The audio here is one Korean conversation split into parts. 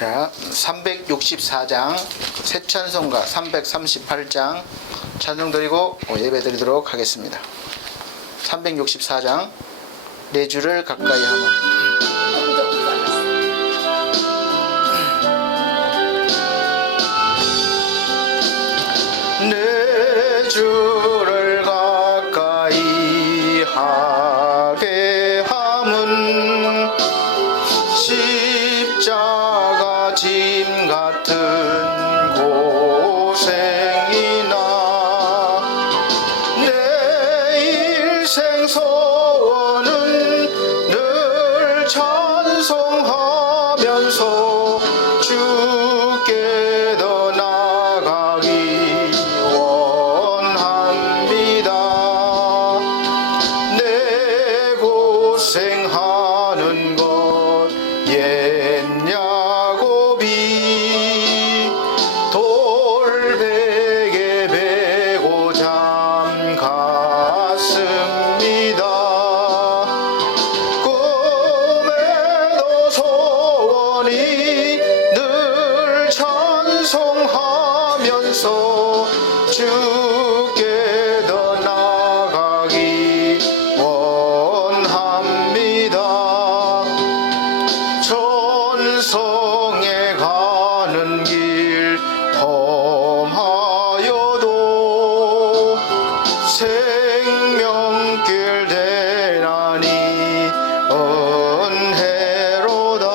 자, 364장 새 찬송가 338장 찬송 드리고 예배 드리도록 하겠습니다. 364장 내 주를 가까이 하면 내 주를 가까이 하게 함은 십자가 짐 같은 고생이나 내 일생 소원은 늘 찬송하면서 주께 더 나아가기 원합니다. 내 고생하는 것 옛 야곱이 돌베개 베고 잠 갔습니다. 꿈에도 소원이 늘 찬송하면서 주께 더 나아가기 원합니다. 천성에 가는 길 험하여도 생명길 대나니 은혜로다.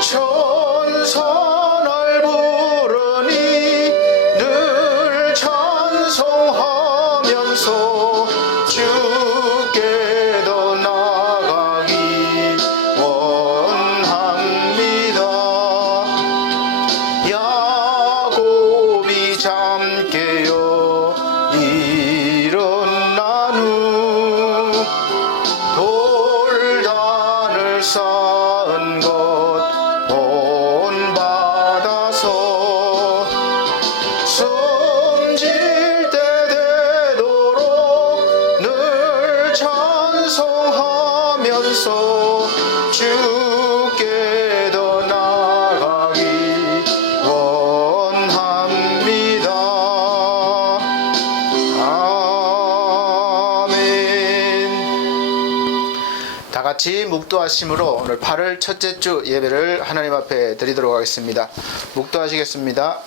천사날 부르니 늘 찬송하면서 주께 더 나아가기 원합니다. 야곱이 잠 깨어 일어난 후 돌단을 쌓은 것 본받아서 숨질 때 되도록 늘 찬송하면서 주께 더 나아가기 원합니다. 아멘. 다 같이 묵도하심으로 오늘 8월 첫째 주 예배를 하나님 앞에 드리도록 하겠습니다. 묵도하시겠습니다.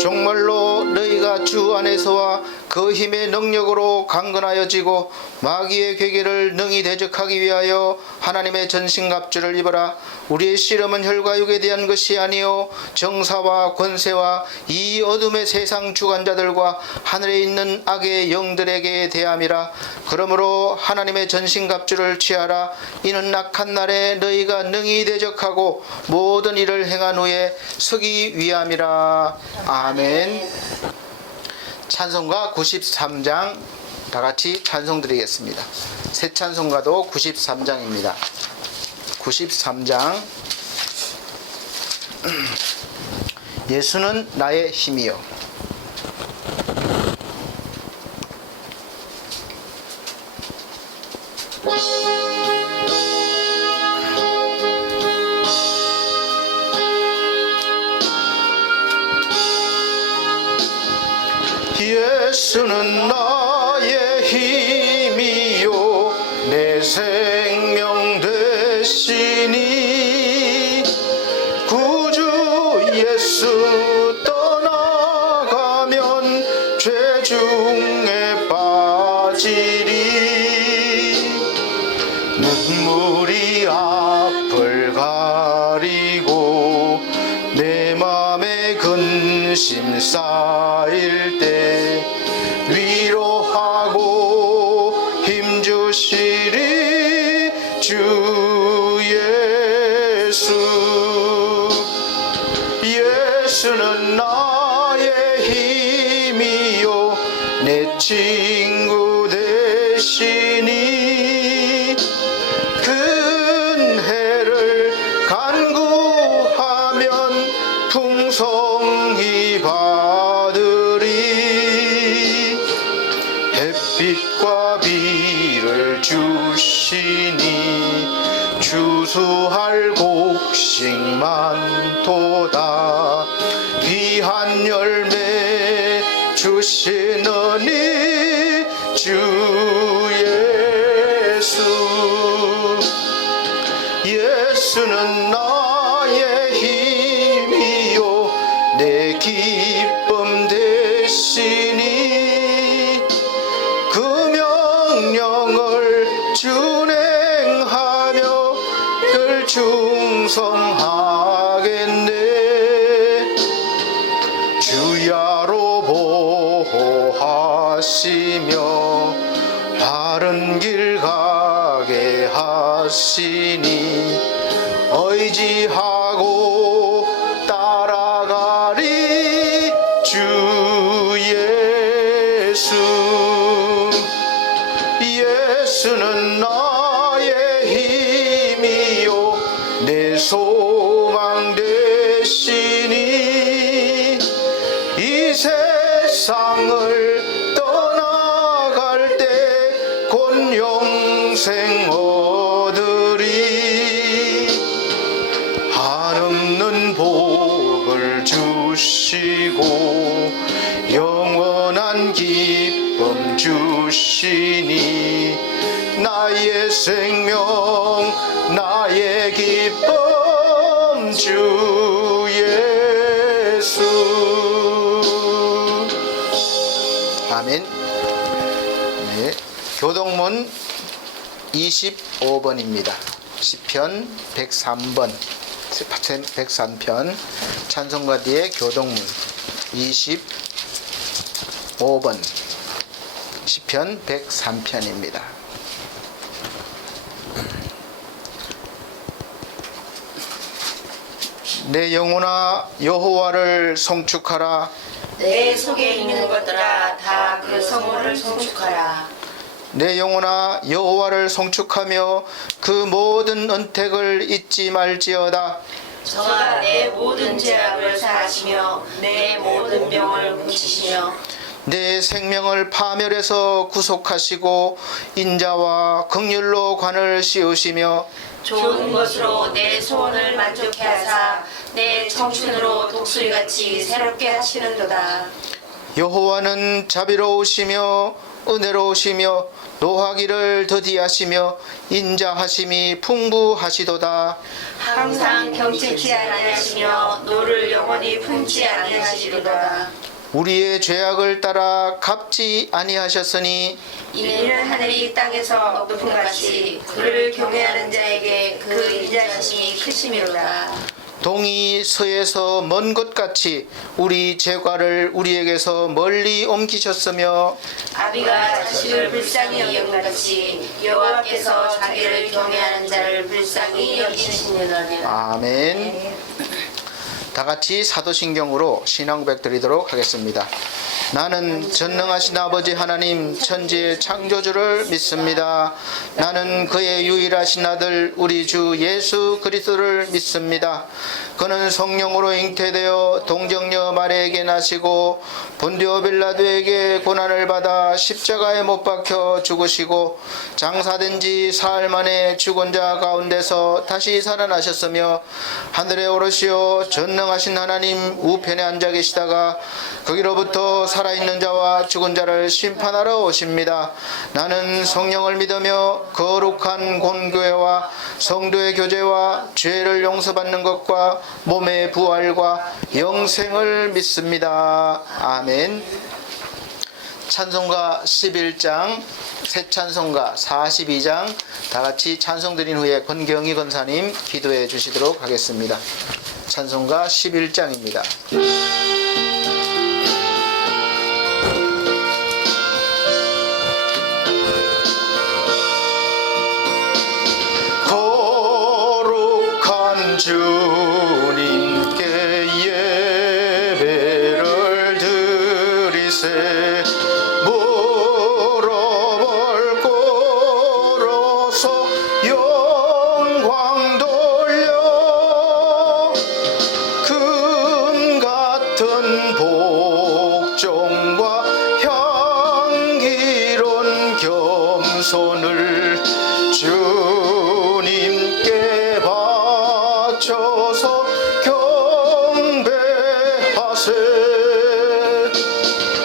정말로 너희가 주 안에서와 그 힘의 능력으로 강건하여지고 마귀의 괴계를 능히 대적하기 위하여 하나님의 전신갑주를 입어라. 우리의 씨름은 혈과 육에 대한 것이 아니요 정사와 권세와 이 어둠의 세상 주관자들과 하늘에 있는 악의 영들에게 대함이라. 그러므로 하나님의 전신갑주를 취하라. 이는 악한 날에 너희가 능히 대적하고 모든 일을 행한 후에 서기 위함이라. 아멘. 찬송가 93장 다같이 찬송 드리겠습니다. 새 찬송가도 93장입니다. 93장 예수는 나의 힘이요. 예수는 나의 힘이요 내 생명 되시니 구주 예수 떠나가면 죄 중에 빠지리. 눈물이 앞을 가리고 내 맘에 근심 쌓일 때 위로하고 힘주시리 주 예수. 친구 되시니 근혜를 간구하면 풍성히 받으리. 햇빛과 비를 주시니 추수할 곡식 많도다. 귀한 열매 주시느니 주 예수. 예수는 나의 힘이요 내 기쁨 되시니 그 명령을 준행하며 늘 충성하겠네. 주야로 보호하시며 바른 길 가게 하시니 의지하고 따라가리 주 예수. 예수는 나의 힘이요 내 소망 되시니 이 세상을 떠나갈 때 곧 영생 얻으리. 한없는 복을 주시고 영원한 기쁨 주시니 나의 생명 나의 기쁨 주 예수. 아멘. 네, 교동문 25번입니다. 시편 103번 103편 찬송가 뒤에 교동문 25번 시편 103편입니다. 내 영혼아 여호와를 송축하라. 내 속에 있는 것들아 다 그 성호를 송축하라. 내 영혼아 여호와를 송축하며 그 모든 은택을 잊지 말지어다. 저가 내 모든 죄악을 사하시며 내 모든 병을 고치시며 내 생명을 파멸해서 구속하시고 인자와 긍휼로 관을 씌우시며 좋은 것으로 내 소원을 만족해 하사 내 청춘으로 독수리같이 새롭게 하시는도다. 여호와는 자비로우시며 은혜로우시며 노하기를 더디하시며 인자하심이 풍부하시도다. 항상 경책치 아니하시며 노를 영원히 품지 아니하시리로다. 우리의 죄악을 따라 갚지 아니하셨으니 이는 하늘이 땅에서 높은 같이 그를 경외하는 자에게 그 인자하심이 크심이로다. 동이 서에서 먼 것 같이 우리 죄과를 우리에게서 멀리 옮기셨으며 아비가 자식을 불쌍히 여긴 같이 여호와께서 자기를 경외하는 자를 불쌍히 여기시느니라. 아멘. 다 같이 사도신경으로 신앙 고백 드리도록 하겠습니다. 나는 전능하신 아버지 하나님 천지의 창조주를 믿습니다. 나는 그의 유일하신 아들 우리 주 예수 그리스도를 믿습니다. 그는 성령으로 잉태되어 동정녀 마리아에게 나시고 본디오 빌라도에게 고난을 받아 십자가에 못 박혀 죽으시고 장사된 지 사흘 만에 죽은 자 가운데서 다시 살아나셨으며 하늘에 오르시어 전능하신 하나님 우편에 앉아 계시다가 거기로부터 살아있는 자와 죽은 자를 심판하러 오십니다. 나는 성령을 믿으며 거룩한 공교회와 성도의 교제와 죄를 용서받는 것과 몸의 부활과 영생을 믿습니다. 아멘. 찬송가 11장, 새 찬송가 42장 다 같이 찬송 드린 후에 권경희 권사님 기도해 주시도록 하겠습니다. 찬송가 11장입니다. 거룩한 주님께 예배를 드리세. 겸손을 주님께 바쳐서 경배하세.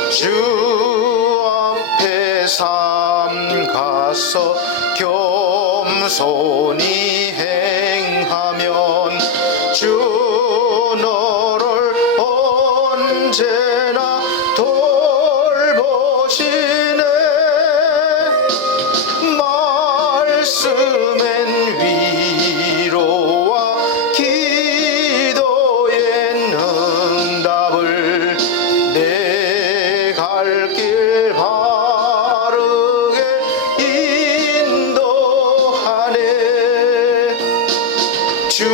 주 앞에 삼가서 겸손히 행하면 주 너를 언제나 돌보시네. 말씀엔 위로와 기도엔 응답을 내 갈 길 바르게 인도하네. 주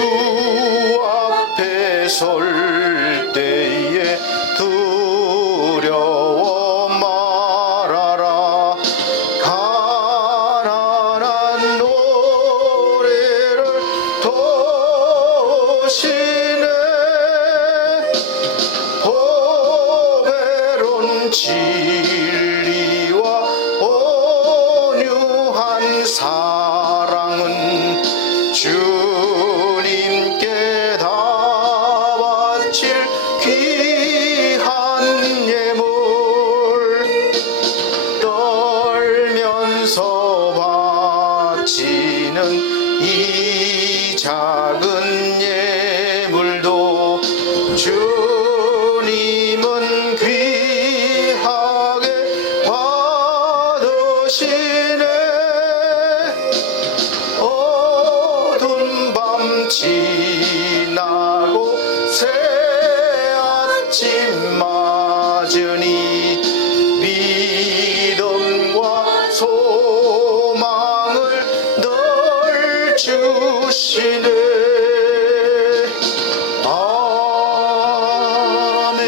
앞에 설 때에 두려워 말아라. 가난한 노래를 도시네. 보배로운 진리와 온유한 사랑은 주님께 다 바칠 귀한 예물. 떨면서 바치는 이 작은 예물도 주님은 귀하게 받으시네. 어두운 밤 지나고 새 아침 맞으니 믿음과 소망을 늘 주시네. 아멘.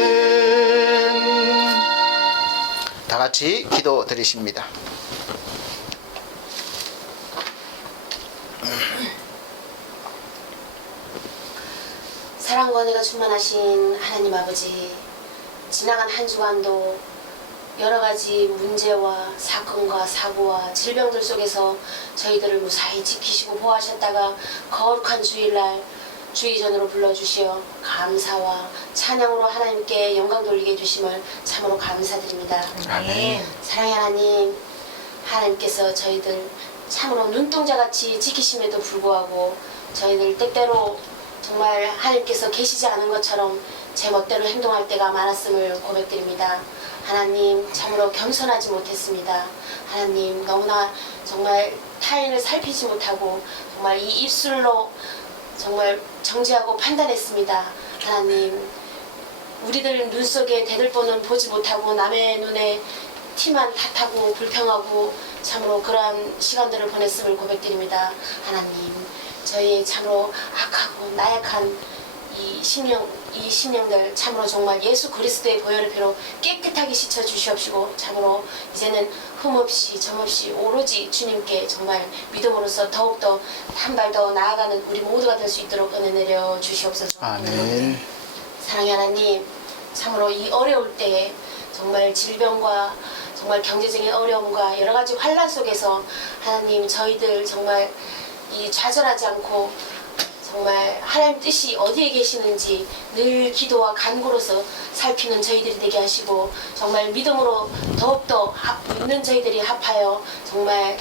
다 같이 기도 드리십니다. 사랑과 은혜가 충만하신 하나님 아버지, 지나간 한 주간도 여러 가지 문제와 사건과 사고와 질병들 속에서 저희들을 무사히 지키시고 보호하셨다가 거룩한 주일날 주의전으로 불러주시어 감사와 찬양으로 하나님께 영광 돌리게 해주심을 참으로 감사드립니다. 아멘. 사랑의 하나님, 하나님께서 저희들 참으로 눈동자같이 지키심에도 불구하고 저희들 때때로 정말 하나님께서 계시지 않은 것처럼 제 멋대로 행동할 때가 많았음을 고백드립니다. 하나님, 참으로 겸손하지 못했습니다. 하나님, 너무나 정말 타인을 살피지 못하고 정말 이 입술로 정말 정죄하고 판단했습니다. 하나님, 우리들 눈 속에 대들보는 보지 못하고 남의 눈에 티만 탓하고 불평하고 참으로 그러한 시간들을 보냈음을 고백드립니다. 하나님, 저희의 참으로 악하고 나약한 이 심령들 참으로 정말 예수 그리스도의 보혈의 피로 깨끗하게 씻어 주시옵시고 참으로 이제는 흠없이 점없이 오로지 주님께 정말 믿음으로써 더욱더 한 발 더 나아가는 우리 모두가 될 수 있도록 은혜 내려 주시옵소서. 아멘. 사랑의 하나님, 참으로 이 어려울 때에 정말 질병과 정말 경제적인 어려움과 여러 가지 환란 속에서 하나님, 저희들 정말 이 좌절하지 않고 정말 하나님 뜻이 어디에 계시는지 늘 기도와 간구로서 살피는 저희들이 되게 하시고 정말 믿음으로 더욱더 믿는 저희들이 합하여 정말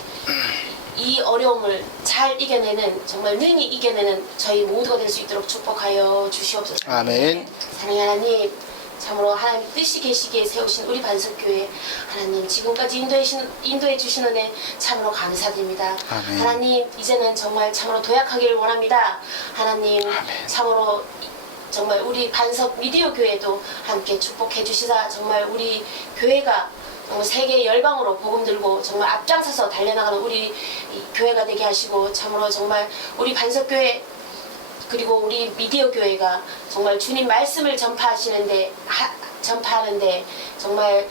이 어려움을 잘 이겨내는 정말 능히 이겨내는 저희 모두가 될 수 있도록 축복하여 주시옵소서. 아멘. 사랑의 하나님, 참으로 하나님 뜻이 계시기에 세우신 우리 반석교회 하나님 지금까지 인도해 주신 은혜 참으로 감사드립니다. 아멘. 하나님, 이제는 정말 참으로 도약하기를 원합니다. 하나님, 아멘. 참으로 정말 우리 반석 미디어 교회도 함께 축복해 주시사 정말 우리 교회가 정말 세계 열방으로 복음 들고 정말 앞장서서 달려나가는 우리 이 교회가 되게 하시고 참으로 정말 우리 반석교회 그리고 우리 미디어 교회가 정말 주님 말씀을 전파하는데 정말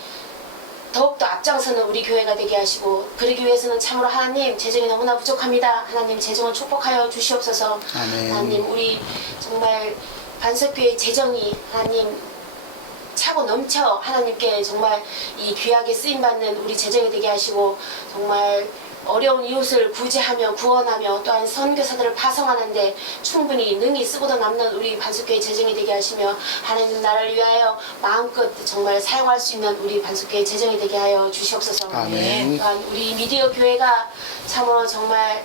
더욱더 앞장서는 우리 교회가 되게 하시고 그러기 위해서는 참으로 하나님 재정이 너무나 부족합니다. 하나님 재정을 축복하여 주시옵소서. 아멘. 하나님 우리 정말 반석교회 재정이 하나님 차고 넘쳐 하나님께 정말 이 귀하게 쓰임받는 우리 재정이 되게 하시고 정말 어려운 이웃을 구제하며 구원하며 또한 선교사들을 파송하는데 충분히 능히 쓰고도 남는 우리 반석교회 재정이 되게 하시며 하나님 나라를 위하여 마음껏 정말 사용할 수 있는 우리 반석교회 재정이 되게 하여 주시옵소서. 아멘. 또한 우리 미디어 교회가 참으로 정말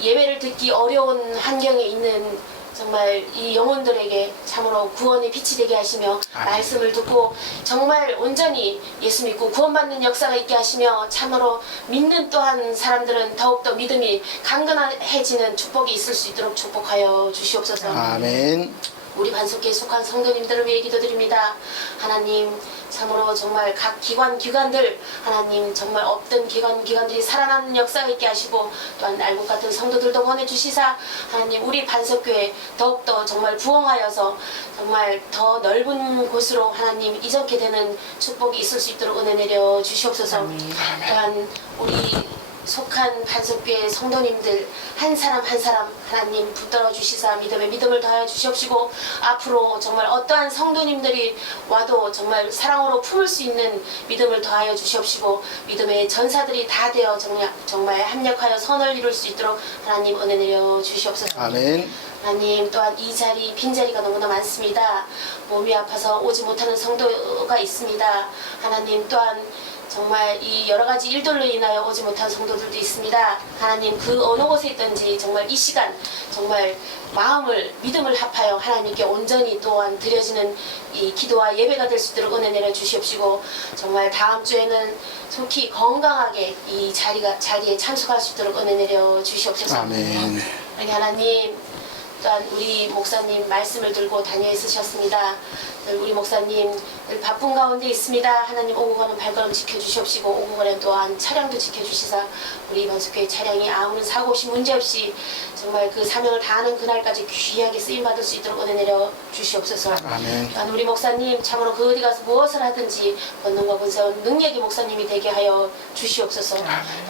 예배를 듣기 어려운 환경에 있는 정말 이 영혼들에게 참으로 구원의 빛이 되게 하시며 아멘. 말씀을 듣고 정말 온전히 예수 믿고 구원받는 역사가 있게 하시며 참으로 믿는 또한 사람들은 더욱더 믿음이 강건해지는 축복이 있을 수 있도록 축복하여 주시옵소서. 아멘. 우리 반석교에 속한 성도님들을 위해 기도드립니다. 하나님 참으로 정말 각 기관들 하나님 정말 없던 기관들이 살아나는 역사가 있게 하시고 또한 알곡 같은 성도들도 보내주시사 하나님 우리 반석교에 더욱더 정말 부흥하여서 정말 더 넓은 곳으로 하나님 이전케 되는 축복이 있을 수 있도록 은혜 내려 주시옵소서. 또한 우리 속한 반석교의 성도님들 한 사람 한 사람 하나님 붙들어 주시사 믿음을 더하여 주시옵시고 앞으로 정말 어떠한 성도님들이 와도 정말 사랑으로 품을 수 있는 믿음을 더하여 주시옵시고 믿음의 전사들이 다 되어 정말 합력하여 선을 이룰 수 있도록 하나님 은혜 내려 주시옵소서. 아멘. 하나님 또한 이 자리 빈자리가 너무나 많습니다. 몸이 아파서 오지 못하는 성도가 있습니다. 하나님 또한 정말 이 여러 가지 일들로 인하여 오지 못한 성도들도 있습니다. 하나님 그 어느 곳에 있든지 정말 이 시간 정말 믿음을 합하여 하나님께 온전히 또한 드려지는 이 기도와 예배가 될 수 있도록 은혜 내려 주시옵시고 정말 다음 주에는 속히 건강하게 이 자리에 참석할 수 있도록 은혜 내려 주시옵소서. 아멘. 하나님 또한 우리 목사님 말씀을 들고 다녀 있으셨습니다. 우리 목사님 늘 바쁜 가운데 있습니다. 하나님 오고 가는 발걸음 지켜주시옵시고 오고 가는 또한 차량도 지켜주시사 우리 반석교회 차량이 아무런 사고 없이 문제없이 정말 그 사명을 다하는 그날까지 귀하게 쓰임받을 수 있도록 은혜 내려 주시옵소서. 아멘. 또한 우리 목사님 참으로 그 어디 가서 무엇을 하든지 권능과 권세와 능력의 목사님이 되게 하여 주시옵소서.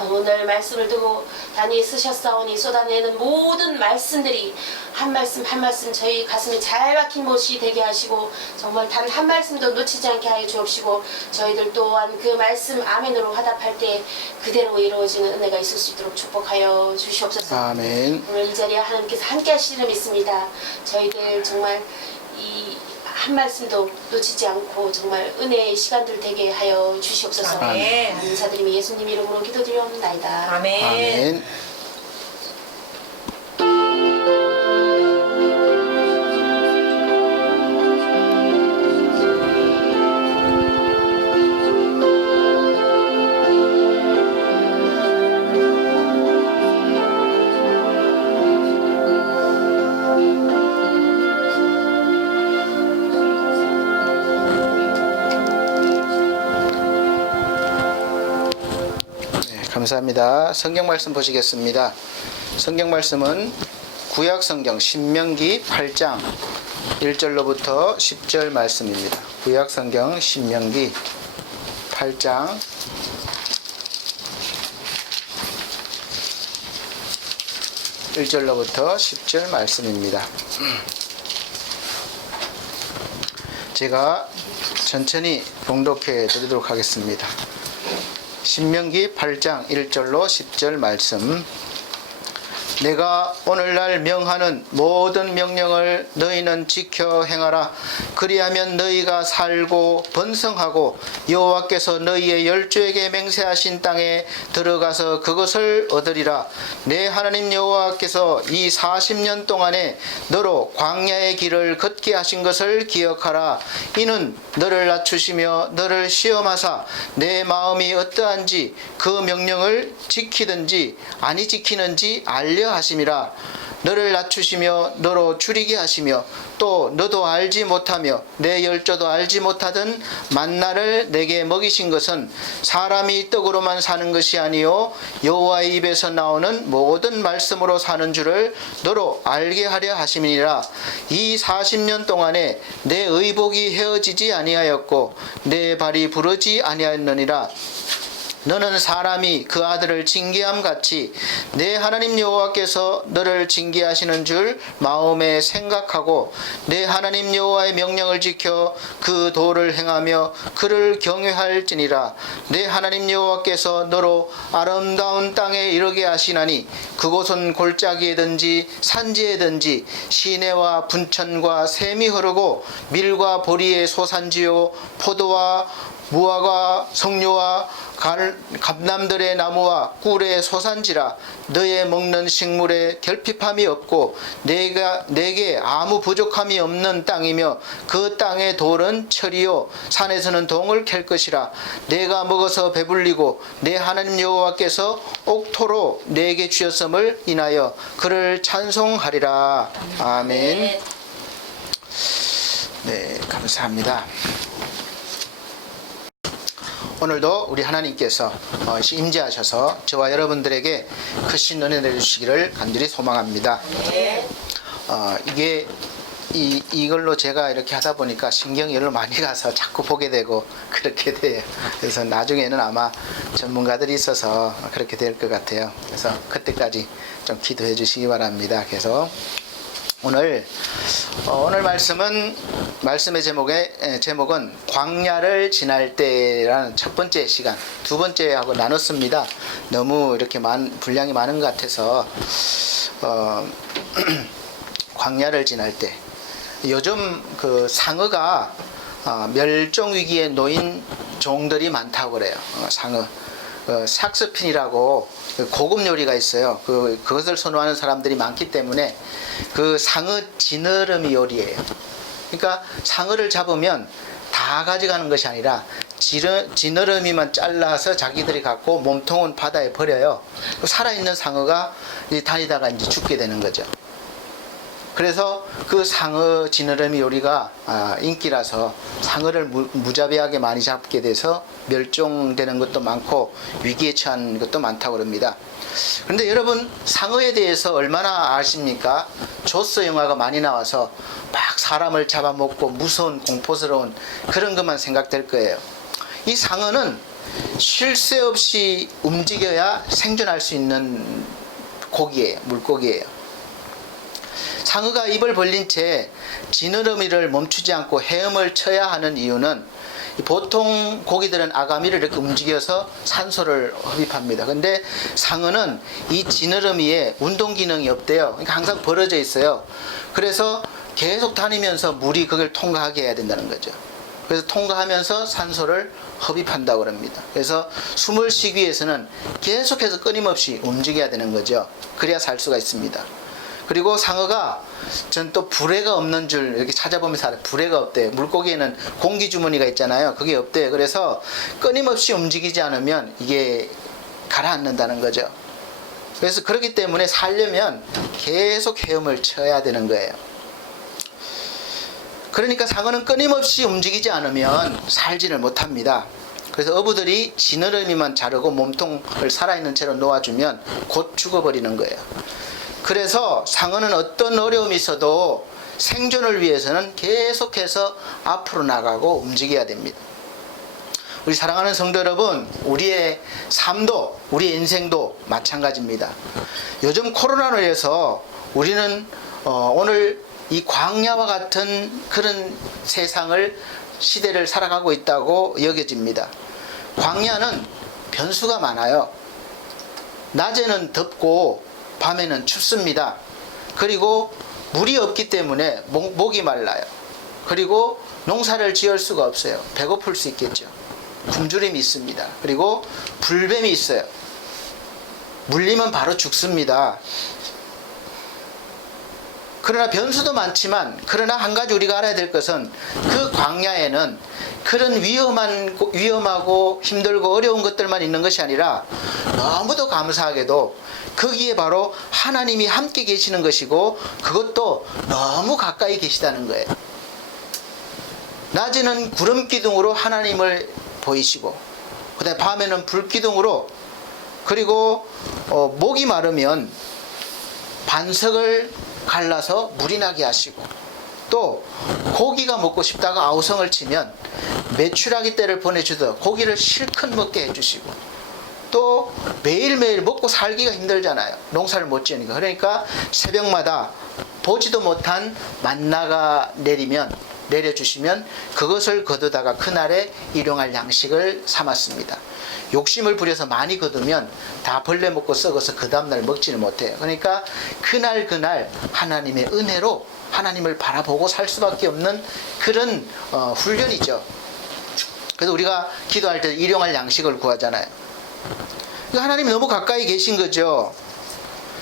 오늘 말씀을 두고 다니 쓰셨사오니 쏟아내는 모든 말씀들이 한 말씀 한 말씀 저희 가슴에 잘 박힌 못이 되게 하시고 정말 단 한 말씀도 놓치지 않게 하여 주옵시고 저희들 또한 그 말씀 아멘으로 화답할 때 그대로 이루어지는 은혜가 있을 수 있도록 축복하여 주시옵소서. 아멘. 오늘 이 자리에 하나님께서 함께 하시리라 믿습니다. 저희들 정말 이 한 말씀도 놓치지 않고 정말 은혜의 시간들 되게 하여 주시옵소서. 아멘. 인사드리며 예수님 이름으로 기도드리옵나이다. 아멘. 아멘. 감사합니다. 성경 말씀 보시겠습니다. 성경 말씀은 구약 성경 신명기 8장 1절로부터 10절 말씀입니다. 구약 성경 신명기 8장 1절로부터 10절 말씀입니다. 제가 천천히 봉독해 드리도록 하겠습니다. 신명기 8장 1절로 10절 말씀. 내가 오늘날 명하는 모든 명령을 너희는 지켜 행하라. 그리하면 너희가 살고 번성하고 여호와께서 너희의 열조에게 맹세하신 땅에 들어가서 그것을 얻으리라. 내 하나님 여호와께서 이 40년 동안에 너로 광야의 길을 걷게 하신 것을 기억하라. 이는 너를 낮추시며 너를 시험하사 내 마음이 어떠한지 그 명령을 지키든지 아니 지키는지 알려 하심이라. 너를 낮추시며 너로 줄이게 하시며 또 너도 알지 못하며 내 열조도 알지 못하던 만나를 내게 먹이신 것은 사람이 떡으로만 사는 것이 아니요 여호와의 입에서 나오는 모든 말씀으로 사는 줄을 너로 알게 하려 하심이니라. 이 40년 동안에 내 의복이 헤어지지 아니하였고 내 발이 부러지 아니하였느니라. 너는 사람이 그 아들을 징계함 같이 내 하나님 여호와께서 너를 징계하시는 줄 마음에 생각하고 내 하나님 여호와의 명령을 지켜 그 도를 행하며 그를 경외할지니라. 내 하나님 여호와께서 너로 아름다운 땅에 이르게 하시나니 그곳은 골짜기에든지 산지에든지 시내와 분천과 샘이 흐르고 밀과 보리의 소산지요 포도와 무화과 석류와 감람들의 나무와 꿀의 소산지라. 너의 먹는 식물에 결핍함이 없고 내게 아무 부족함이 없는 땅이며 그 땅의 돌은 철이요 산에서는 동을 캘 것이라. 내가 먹어서 배불리고 내 하나님 여호와께서 옥토로 내게 주셨음을 인하여 그를 찬송하리라. 아멘. 네, 감사합니다. 오늘도 우리 하나님께서 임재하셔서 저와 여러분들에게 크신 은혜 내주시기를 간절히 소망합니다. 이게 이걸로 제가 이렇게 하다 보니까 신경이 열로 많이 가서 자꾸 보게 되고 그렇게 돼요. 그래서 나중에는 아마 전문가들이 있어서 그렇게 될 것 같아요. 그래서 그때까지 좀 기도해 주시기 바랍니다. 그래서 오늘 말씀의 제목은 광야를 지날 때라는 첫 번째 시간, 두 번째하고 나눴습니다. 너무 이렇게 분량이 많은 것 같아서 광야를 지날 때 요즘 그 상어가 멸종 위기에 놓인 종들이 많다고 그래요. 상어. 샥스핀이라고 고급 요리가 있어요. 그것을 선호하는 사람들이 많기 때문에 그 상어 지느러미 요리예요. 그러니까 상어를 잡으면 다 가져가는 것이 아니라 지느러미만 잘라서 자기들이 갖고 몸통은 바다에 버려요. 살아있는 상어가 다니다가 이제 죽게 되는 거죠. 그래서 그 상어 지느러미 요리가 인기라서 상어를 무자비하게 많이 잡게 돼서 멸종되는 것도 많고 위기에 처한 것도 많다고 그럽니다. 그런데 여러분, 상어에 대해서 얼마나 아십니까? 조스 영화가 많이 나와서 막 사람을 잡아먹고 무서운 공포스러운 그런 것만 생각될 거예요. 이 상어는 쉴 새 없이 움직여야 생존할 수 있는 고기예요. 물고기예요. 상어가 입을 벌린 채 지느러미를 멈추지 않고 헤엄을 쳐야 하는 이유는 보통 고기들은 아가미를 이렇게 움직여서 산소를 흡입합니다. 근데 상어는 이 지느러미에 운동 기능이 없대요. 그러니까 항상 벌어져 있어요. 그래서 계속 다니면서 물이 그걸 통과하게 해야 된다는 거죠. 그래서 통과하면서 산소를 흡입한다고 합니다. 그래서 숨을 쉬기 위해서는 계속해서 끊임없이 움직여야 되는 거죠. 그래야 살 수가 있습니다. 그리고 상어가 전 또 불에가 없는 줄 이렇게 찾아보면서 알아요. 불에가 없대요. 물고기에는 공기 주머니가 있잖아요. 그게 없대요. 그래서 끊임없이 움직이지 않으면 이게 가라앉는다는 거죠. 그래서 그렇기 때문에 살려면 계속 헤엄을 쳐야 되는 거예요. 그러니까 상어는 끊임없이 움직이지 않으면 살지를 못합니다. 그래서 어부들이 지느러미만 자르고 몸통을 살아있는 채로 놓아주면 곧 죽어버리는 거예요. 그래서 상어는 어떤 어려움이 있어도 생존을 위해서는 계속해서 앞으로 나가고 움직여야 됩니다. 우리 사랑하는 성도 여러분, 우리의 삶도 우리의 인생도 마찬가지입니다. 요즘 코로나로 인해서 우리는 오늘 이 광야와 같은 그런 시대를 살아가고 있다고 여겨집니다. 광야는 변수가 많아요. 낮에는 덥고 밤에는 춥습니다. 그리고 물이 없기 때문에 목이 말라요. 그리고 농사를 지을 수가 없어요. 배고플 수 있겠죠. 굶주림이 있습니다. 그리고 불뱀이 있어요. 물리면 바로 죽습니다. 그러나 변수도 많지만, 그러나 한 가지 우리가 알아야 될 것은 그 광야에는 그런 위험하고 힘들고 어려운 것들만 있는 것이 아니라 너무도 감사하게도 거기에 바로 하나님이 함께 계시는 것이고, 그것도 너무 가까이 계시다는 거예요. 낮에는 구름 기둥으로 하나님을 보이시고, 그다음에 밤에는 불 기둥으로, 그리고 목이 마르면 반석을 갈라서 물이 나게 하시고, 또 고기가 먹고 싶다가 아우성을 치면 메추라기 떼를 보내주듯 고기를 실컷 먹게 해주시고, 또 매일매일 먹고 살기가 힘들잖아요. 농사를 못 지으니까. 그러니까 새벽마다 보지도 못한 만나가 내려주시면 그것을 거두다가 그날에 일용할 양식을 삼았습니다. 욕심을 부려서 많이 거두면 다 벌레 먹고 썩어서 그 다음날 먹지를 못해요. 그러니까 그날 하나님의 은혜로 하나님을 바라보고 살 수밖에 없는 그런 훈련이죠. 그래서 우리가 기도할 때 일용할 양식을 구하잖아요. 하나님이 너무 가까이 계신 거죠.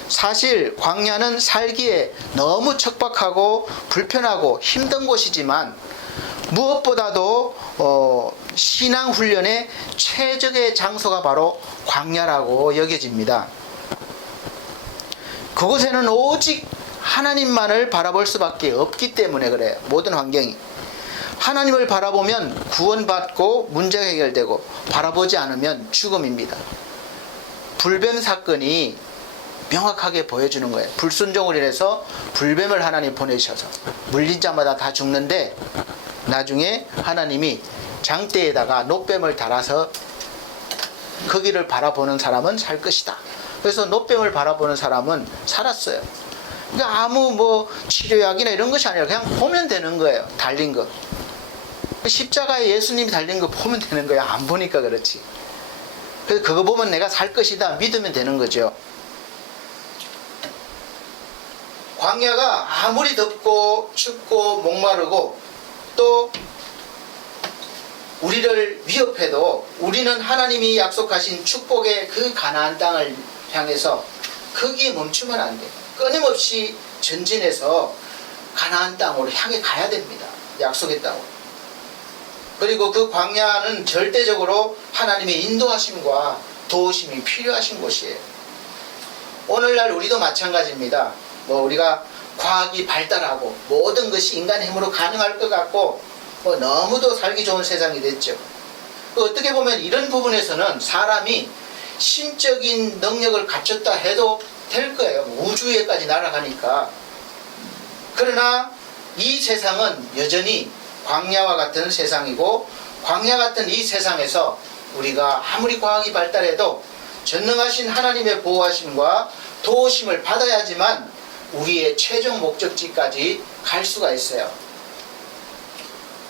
사실 광야는 살기에 너무 척박하고 불편하고 힘든 곳이지만 무엇보다도 신앙 훈련의 최적의 장소가 바로 광야라고 여겨집니다. 그곳에는 오직 하나님만을 바라볼 수밖에 없기 때문에 그래요. 모든 환경이. 하나님을 바라보면 구원받고 문제가 해결되고 바라보지 않으면 죽음입니다. 불뱀 사건이 명확하게 보여주는 거예요. 불순종을 인해서 불뱀을 하나님 보내셔서 물린 자마다 다 죽는데 나중에 하나님이 장대에다가 녹뱀을 달아서 거기를 바라보는 사람은 살 것이다. 그래서 녹뱀을 바라보는 사람은 살았어요. 그러니까 아무 치료약이나 이런 것이 아니라 그냥 보면 되는 거예요. 달린 거. 십자가에 예수님이 달린 거 보면 되는 거예요. 안 보니까 그렇지. 그래서 그거 보면 내가 살 것이다 믿으면 되는 거죠. 광야가 아무리 덥고 춥고 목마르고 또 우리를 위협해도 우리는 하나님이 약속하신 축복의 그 가나안 땅을 향해서 거기에 멈추면 안 돼요. 끊임없이 전진해서 가나안 땅으로 향해 가야 됩니다. 약속의 땅으로. 그리고 그 광야는 절대적으로 하나님의 인도하심과 도우심이 필요하신 곳이에요. 오늘날 우리도 마찬가지입니다. 우리가 과학이 발달하고 모든 것이 인간의 힘으로 가능할 것 같고 너무도 살기 좋은 세상이 됐죠. 어떻게 보면 이런 부분에서는 사람이 신적인 능력을 갖췄다 해도 될 거예요. 우주에까지 날아가니까. 그러나 이 세상은 여전히 광야와 같은 세상이고 광야 같은 이 세상에서 우리가 아무리 과학이 발달해도 전능하신 하나님의 보호하심과 도우심을 받아야지만 우리의 최종 목적지까지 갈 수가 있어요.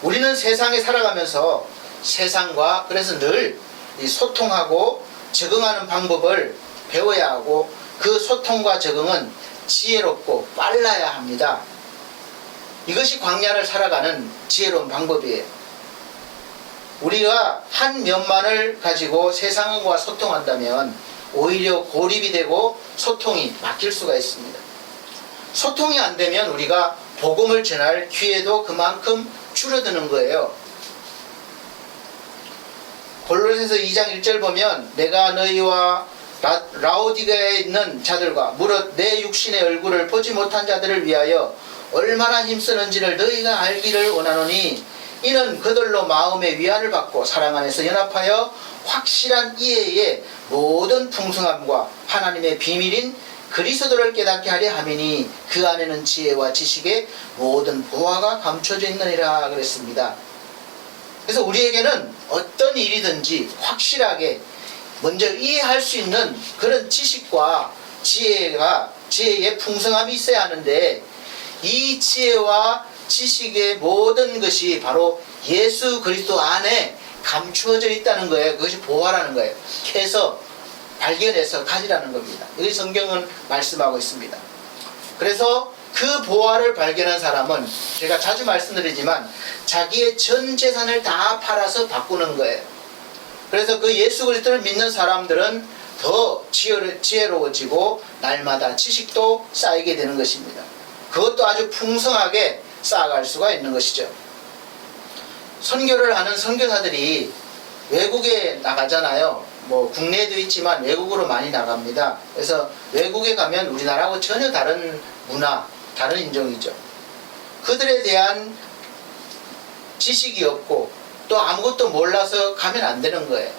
우리는 세상에 살아가면서 세상과 그래서 늘 소통하고 적응하는 방법을 배워야 하고 그 소통과 적응은 지혜롭고 빨라야 합니다. 이것이 광야를 살아가는 지혜로운 방법이에요. 우리가 한 면만을 가지고 세상과 소통한다면 오히려 고립이 되고 소통이 막힐 수가 있습니다. 소통이 안 되면 우리가 복음을 전할 기회도 그만큼 줄어드는 거예요. 골로새서 2장 1절 보면 내가 너희와 라오디게아에 있는 자들과 무릇 내 육신의 얼굴을 보지 못한 자들을 위하여 얼마나 힘쓰는지를 너희가 알기를 원하노니 이는 그들로 마음의 위안을 받고 사랑 안에서 연합하여 확실한 이해의 모든 풍성함과 하나님의 비밀인 그리스도를 깨닫게 하려 함이니 그 안에는 지혜와 지식의 모든 보화가 감춰져 있느니라 그랬습니다. 그래서 우리에게는 어떤 일이든지 확실하게 먼저 이해할 수 있는 그런 지식과 지혜의 풍성함이 있어야 하는데 이 지혜와 지식의 모든 것이 바로 예수 그리스도 안에 감추어져 있다는 거예요. 그것이 보화라는 거예요. 캐서 발견해서 가지라는 겁니다. 이것이 성경은 말씀하고 있습니다. 그래서 그 보화를 발견한 사람은 제가 자주 말씀드리지만 자기의 전 재산을 다 팔아서 바꾸는 거예요. 그래서 그 예수 그리스도를 믿는 사람들은 더 지혜로워지고 날마다 지식도 쌓이게 되는 것입니다. 그것도 아주 풍성하게 쌓아갈 수가 있는 것이죠. 선교를 하는 선교사들이 외국에 나가잖아요. 국내에도 있지만 외국으로 많이 나갑니다. 그래서 외국에 가면 우리나라하고 전혀 다른 문화, 다른 인종이죠. 그들에 대한 지식이 없고 또 아무것도 몰라서 가면 안 되는 거예요.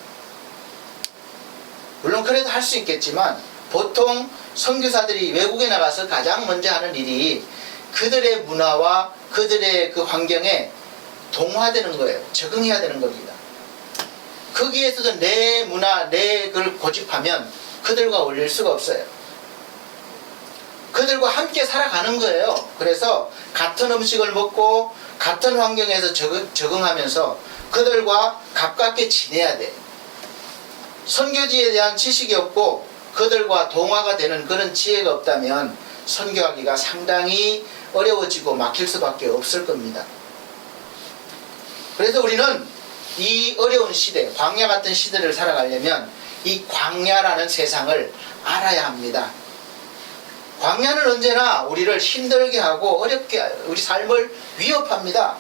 물론 그래도 할 수 있겠지만 보통 선교사들이 외국에 나가서 가장 먼저 하는 일이 그들의 문화와 그들의 그 환경에 동화되는 거예요. 적응해야 되는 겁니다. 거기에서도 내 문화, 내 걸 고집하면 그들과 어울릴 수가 없어요. 그들과 함께 살아가는 거예요. 그래서 같은 음식을 먹고 같은 환경에서 적응하면서 그들과 가깝게 지내야 돼. 선교지에 대한 지식이 없고 그들과 동화가 되는 그런 지혜가 없다면 선교하기가 상당히 어려워지고 막힐 수밖에 없을 겁니다. 그래서 우리는 이 어려운 시대, 광야 같은 시대를 살아가려면 이 광야라는 세상을 알아야 합니다. 광야는 언제나 우리를 힘들게 하고 어렵게 우리 삶을 위협합니다.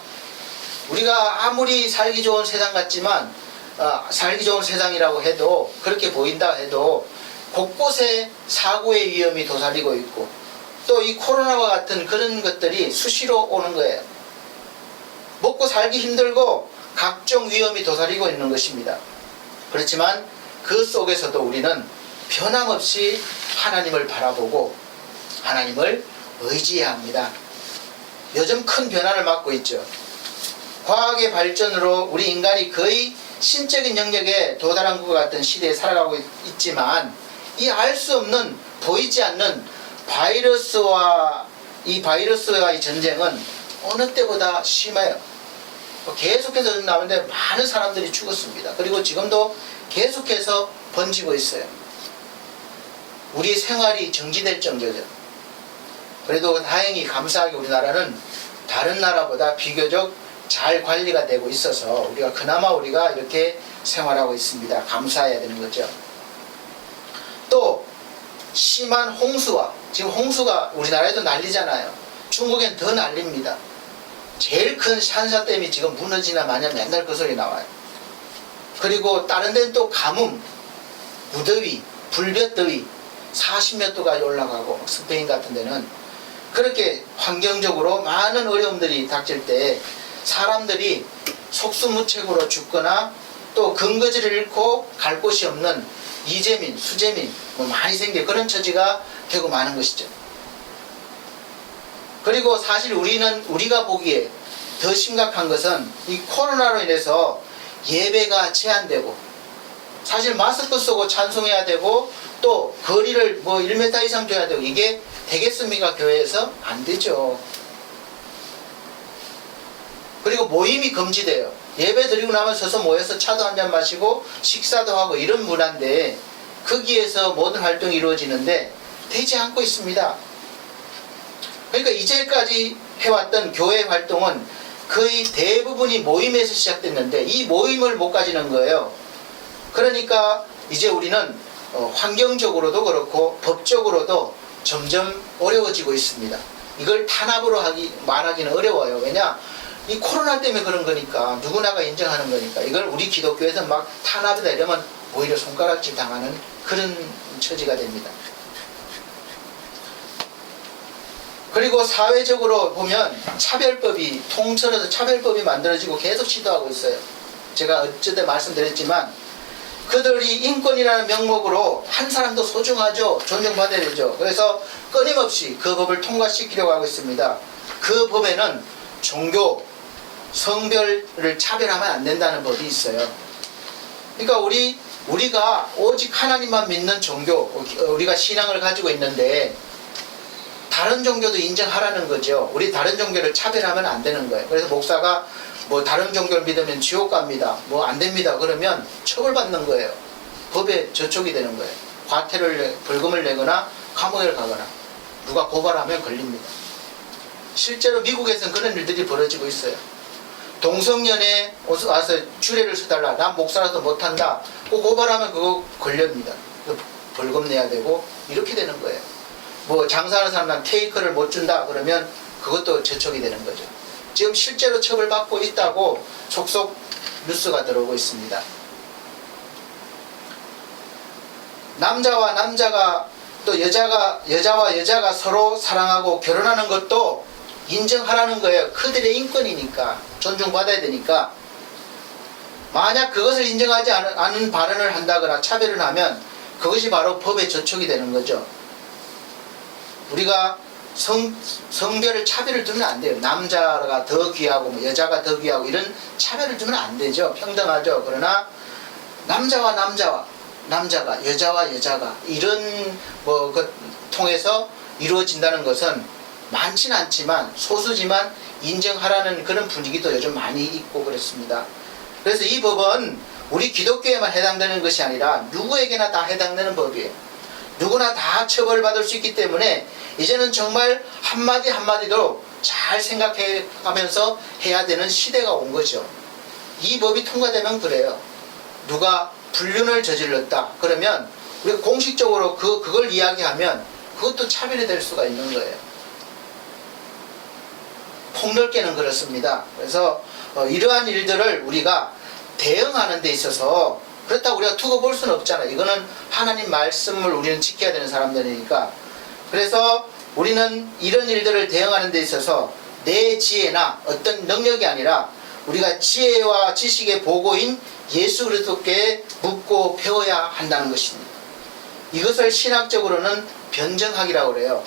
우리가 아무리 살기 좋은 세상 같지만 살기 좋은 세상이라고 해도 그렇게 보인다 해도 곳곳에 사고의 위험이 도사리고 있고 또 이 코로나와 같은 그런 것들이 수시로 오는 거예요. 먹고 살기 힘들고 각종 위험이 도사리고 있는 것입니다. 그렇지만 그 속에서도 우리는 변함없이 하나님을 바라보고 하나님을 의지해야 합니다. 요즘 큰 변화를 맞고 있죠. 과학의 발전으로 우리 인간이 거의 신적인 영역에 도달한 것 같은 시대에 살아가고 있지만 이 알 수 없는 보이지 않는 바이러스와의 전쟁은 어느 때보다 심해요. 계속해서 나오는데 많은 사람들이 죽었습니다. 그리고 지금도 계속해서 번지고 있어요. 우리 생활이 정지될 정도죠. 그래도 다행히 감사하게 우리나라는 다른 나라보다 비교적 잘 관리가 되고 있어서 그나마 우리가 이렇게 생활하고 있습니다. 감사해야 되는 거죠. 또 심한 홍수와 지금 홍수가 우리나라에도 난리잖아요. 중국엔 더 난립니다. 제일 큰 산사댐이 지금 무너지나 마냐 맨날 그 소리 나와요. 그리고 다른 데는 또 가뭄, 무더위, 불볕더위 40몇 도까지 올라가고 스페인 같은 데는 그렇게 환경적으로 많은 어려움들이 닥칠 때 사람들이 속수무책으로 죽거나 또 근거지를 잃고 갈 곳이 없는 이재민, 수재민 많이 생겨 그런 처지가 되고 마는 것이죠. 그리고 사실 우리가 보기에 더 심각한 것은 이 코로나로 인해서 예배가 제한되고 사실 마스크 쓰고 찬송해야 되고 또 거리를 1m 이상 둬야 되고 이게 되겠습니까? 교회에서? 안 되죠. 그리고 모임이 금지돼요. 예배 드리고 나면 서서 모여서 차도 한잔 마시고 식사도 하고 이런 문화인데 거기에서 모든 활동이 이루어지는데 되지 않고 있습니다. 그러니까 이제까지 해왔던 교회 활동은 거의 대부분이 모임에서 시작됐는데 이 모임을 못 가지는 거예요. 그러니까 이제 우리는 환경적으로도 그렇고 법적으로도 점점 어려워지고 있습니다. 이걸 탄압으로 말하기는 어려워요. 왜냐? 이 코로나 때문에 그런 거니까 누구나가 인정하는 거니까 이걸 우리 기독교에서 막 탄압이다 이러면 오히려 손가락질 당하는 그런 처지가 됩니다. 그리고 사회적으로 보면 차별법이 통틀어서 차별법이 만들어지고 계속 시도하고 있어요. 제가 어쩌다 말씀드렸지만 그들이 인권이라는 명목으로 한 사람도 소중하죠. 존중받아야 되죠. 그래서 끊임없이 그 법을 통과시키려고 하고 있습니다. 그 법에는 종교, 성별을 차별하면 안 된다는 법이 있어요. 그러니까 우리가 오직 하나님만 믿는 종교, 우리가 신앙을 가지고 있는데 다른 종교도 인정하라는 거죠. 우리 다른 종교를 차별하면 안 되는 거예요. 그래서 목사가 다른 종교를 믿으면 지옥 갑니다. 안 됩니다. 그러면 처벌받는 거예요. 법에 저촉이 되는 거예요. 벌금을 내거나 감옥에 가거나 누가 고발하면 걸립니다. 실제로 미국에서는 그런 일들이 벌어지고 있어요. 동성연애 와서 주례를 서달라. 난 목사라서 못한다. 고발하면 그거 걸립니다. 벌금 내야 되고 이렇게 되는 거예요. 장사하는 사람은 케이크를 못 준다 그러면 그것도 저촉이 되는 거죠. 지금 실제로 처벌받고 있다고 속속 뉴스가 들어오고 있습니다. 남자와 남자가 또 여자와 여자가 서로 사랑하고 결혼하는 것도 인정하라는 거예요. 그들의 인권이니까 존중받아야 되니까. 만약 그것을 인정하지 않은 발언을 한다거나 차별을 하면 그것이 바로 법의 저촉이 되는 거죠. 우리가 성별을 차별을 두면 안 돼요. 남자가 더 귀하고 여자가 더 귀하고 이런 차별을 두면 안 되죠. 평등하죠. 그러나 남자와 남자가 여자와 여자가 이런 통해서 이루어진다는 것은 많지는 않지만 소수지만 인정하라는 그런 분위기도 요즘 많이 있고 그렇습니다. 그래서 이 법은 우리 기독교에만 해당되는 것이 아니라 누구에게나 다 해당되는 법이에요. 누구나 다 처벌받을 수 있기 때문에 이제는 정말 한마디 한마디도 잘 생각해가면서 해야 되는 시대가 온 거죠. 이 법이 통과되면 그래요. 누가 불륜을 저질렀다 그러면 우리가 공식적으로 그걸 이야기하면 그것도 차별이 될 수가 있는 거예요. 폭넓게는 그렇습니다. 그래서 이러한 일들을 우리가 대응하는 데 있어서 그렇다고 우리가 두고 볼 수는 없잖아요. 이거는 하나님 말씀을 우리는 지켜야 되는 사람들이니까. 그래서 우리는 이런 일들을 대응하는 데 있어서 내 지혜나 어떤 능력이 아니라 우리가 지혜와 지식의 보고인 예수 그리스도께 묻고 배워야 한다는 것입니다. 이것을 신학적으로는 변정학이라고 그래요.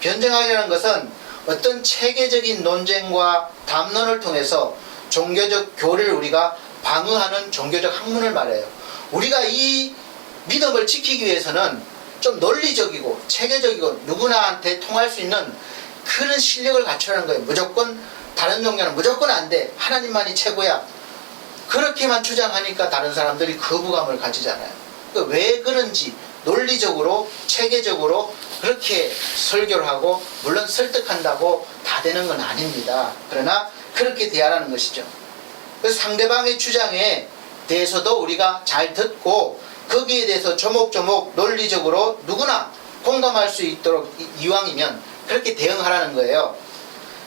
변정학이라는 것은 어떤 체계적인 논쟁과 담론을 통해서 종교적 교리를 우리가 방어하는 종교적 학문을 말해요. 우리가 이 믿음을 지키기 위해서는 좀 논리적이고 체계적이고 누구나한테 통할 수 있는 그런 실력을 갖추라는 거예요. 무조건 다른 종교는 무조건 안 돼. 하나님만이 최고야. 그렇게만 주장하니까 다른 사람들이 거부감을 가지잖아요. 왜 그런지 논리적으로 체계적으로 그렇게 설교를 하고 물론 설득한다고 다 되는 건 아닙니다. 그러나 그렇게 대하라는 것이죠. 그래서 상대방의 주장에 대해서도 우리가 잘 듣고 거기에 대해서 조목조목 논리적으로 누구나 공감할 수 있도록 이왕이면 그렇게 대응하라는 거예요.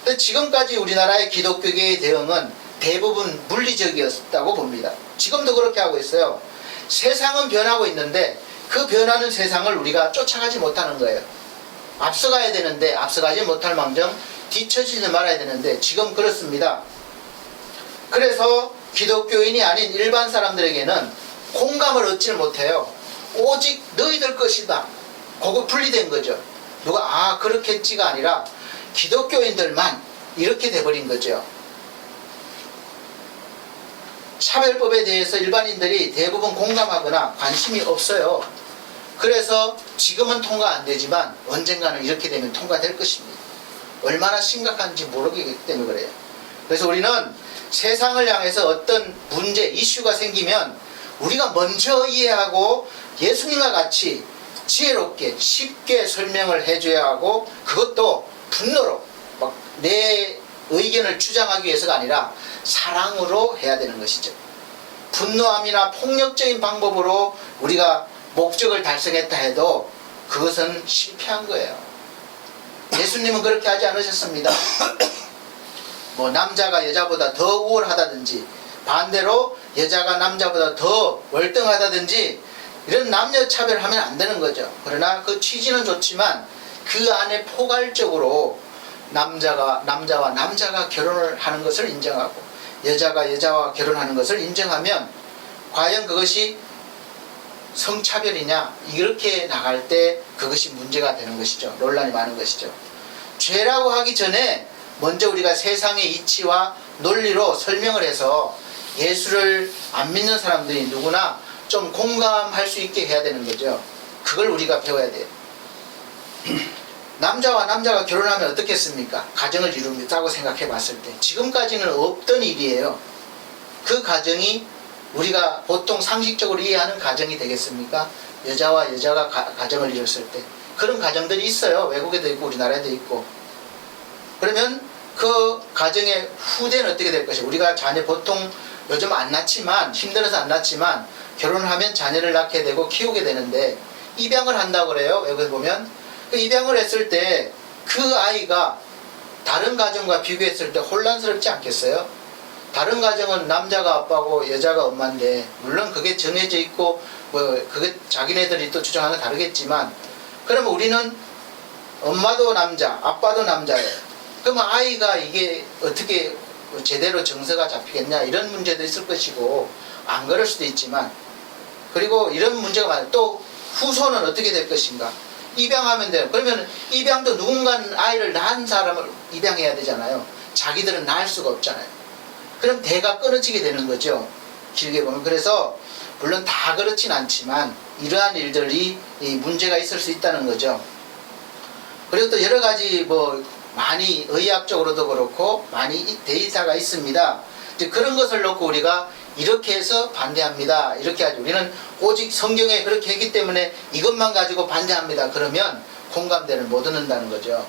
그래서 지금까지 우리나라의 기독교계의 대응은 대부분 물리적이었다고 봅니다. 지금도 그렇게 하고 있어요. 세상은 변하고 있는데 그 변하는 세상을 우리가 쫓아가지 못하는 거예요. 앞서가야 되는데 앞서가지 못할 망정 뒤처지지 말아야 되는데 지금 그렇습니다. 그래서 기독교인이 아닌 일반 사람들에게는 공감을 얻지를 못해요. 오직 너희들 것이다. 그거 분리된 거죠. 누가 그렇겠지가 아니라 기독교인들만 이렇게 돼버린 거죠. 차별법에 대해서 일반인들이 대부분 공감하거나 관심이 없어요. 그래서 지금은 통과 안 되지만 언젠가는 이렇게 되면 통과될 것입니다. 얼마나 심각한지 모르기 때문에 그래요. 그래서 우리는 세상을 향해서 어떤 문제, 이슈가 생기면 우리가 먼저 이해하고 예수님과 같이 지혜롭게 쉽게 설명을 해줘야 하고 그것도 분노로 막 내 의견을 주장하기 위해서가 아니라 사랑으로 해야 되는 것이죠. 분노함이나 폭력적인 방법으로 우리가 목적을 달성했다 해도 그것은 실패한 거예요. 예수님은 그렇게 하지 않으셨습니다. 남자가 여자보다 더 우월하다든지 반대로 여자가 남자보다 더 월등하다든지 이런 남녀 차별하면 안 되는 거죠. 그러나 그 취지는 좋지만 그 안에 포괄적으로 남자와 남자가 결혼을 하는 것을 인정하고 여자가 여자와 결혼하는 것을 인정하면 과연 그것이 성차별이냐 이렇게 나갈 때 그것이 문제가 되는 것이죠. 논란이 많은 것이죠. 죄라고 하기 전에 먼저 우리가 세상의 이치와 논리로 설명을 해서 예수를 안 믿는 사람들이 누구나 좀 공감할 수 있게 해야 되는 거죠. 그걸 우리가 배워야 돼요. 남자와 남자가 결혼하면 어떻겠습니까? 가정을 이룬다고 생각해 봤을 때 지금까지는 없던 일이에요. 그 가정이 우리가 보통 상식적으로 이해하는 가정이 되겠습니까? 여자와 여자가 가정을 이뤘을 때 그런 가정들이 있어요. 외국에도 있고 우리나라에도 있고. 그러면 그 가정의 후대는 어떻게 될 것이에요? 우리가 자녀 보통 요즘 안 낳지만 힘들어서 안 낳지만 결혼을 하면 자녀를 낳게 되고 키우게 되는데 입양을 한다고 그래요. 외국에 보면 그 입양을 했을 때 그 아이가 다른 가정과 비교했을 때 혼란스럽지 않겠어요? 다른 가정은 남자가 아빠고 여자가 엄마인데 물론 그게 정해져 있고 그게 자기네들이 또 주장하는 건 다르겠지만 그러면 우리는 엄마도 남자 아빠도 남자예요. 그러면 아이가 이게 어떻게 제대로 정서가 잡히겠냐 이런 문제도 있을 것이고 안 그럴 수도 있지만 그리고 이런 문제가 많아요. 또 후손은 어떻게 될 것인가? 입양하면 돼요. 그러면 입양도 누군가는 아이를 낳은 사람을 입양해야 되잖아요. 자기들은 낳을 수가 없잖아요. 그럼 대가 끊어지게 되는 거죠. 길게 보면. 그래서 물론 다 그렇진 않지만 이러한 일들이 이 문제가 있을 수 있다는 거죠. 그리고 또 여러 가지 뭐 많이 의학적으로도 그렇고 많이 데이터가 있습니다. 이제 그런 것을 놓고 우리가 이렇게 해서 반대합니다. 이렇게 하죠. 우리는 오직 성경에 그렇게 했기 때문에 이것만 가지고 반대합니다. 그러면 공감대를 못 얻는다는 거죠.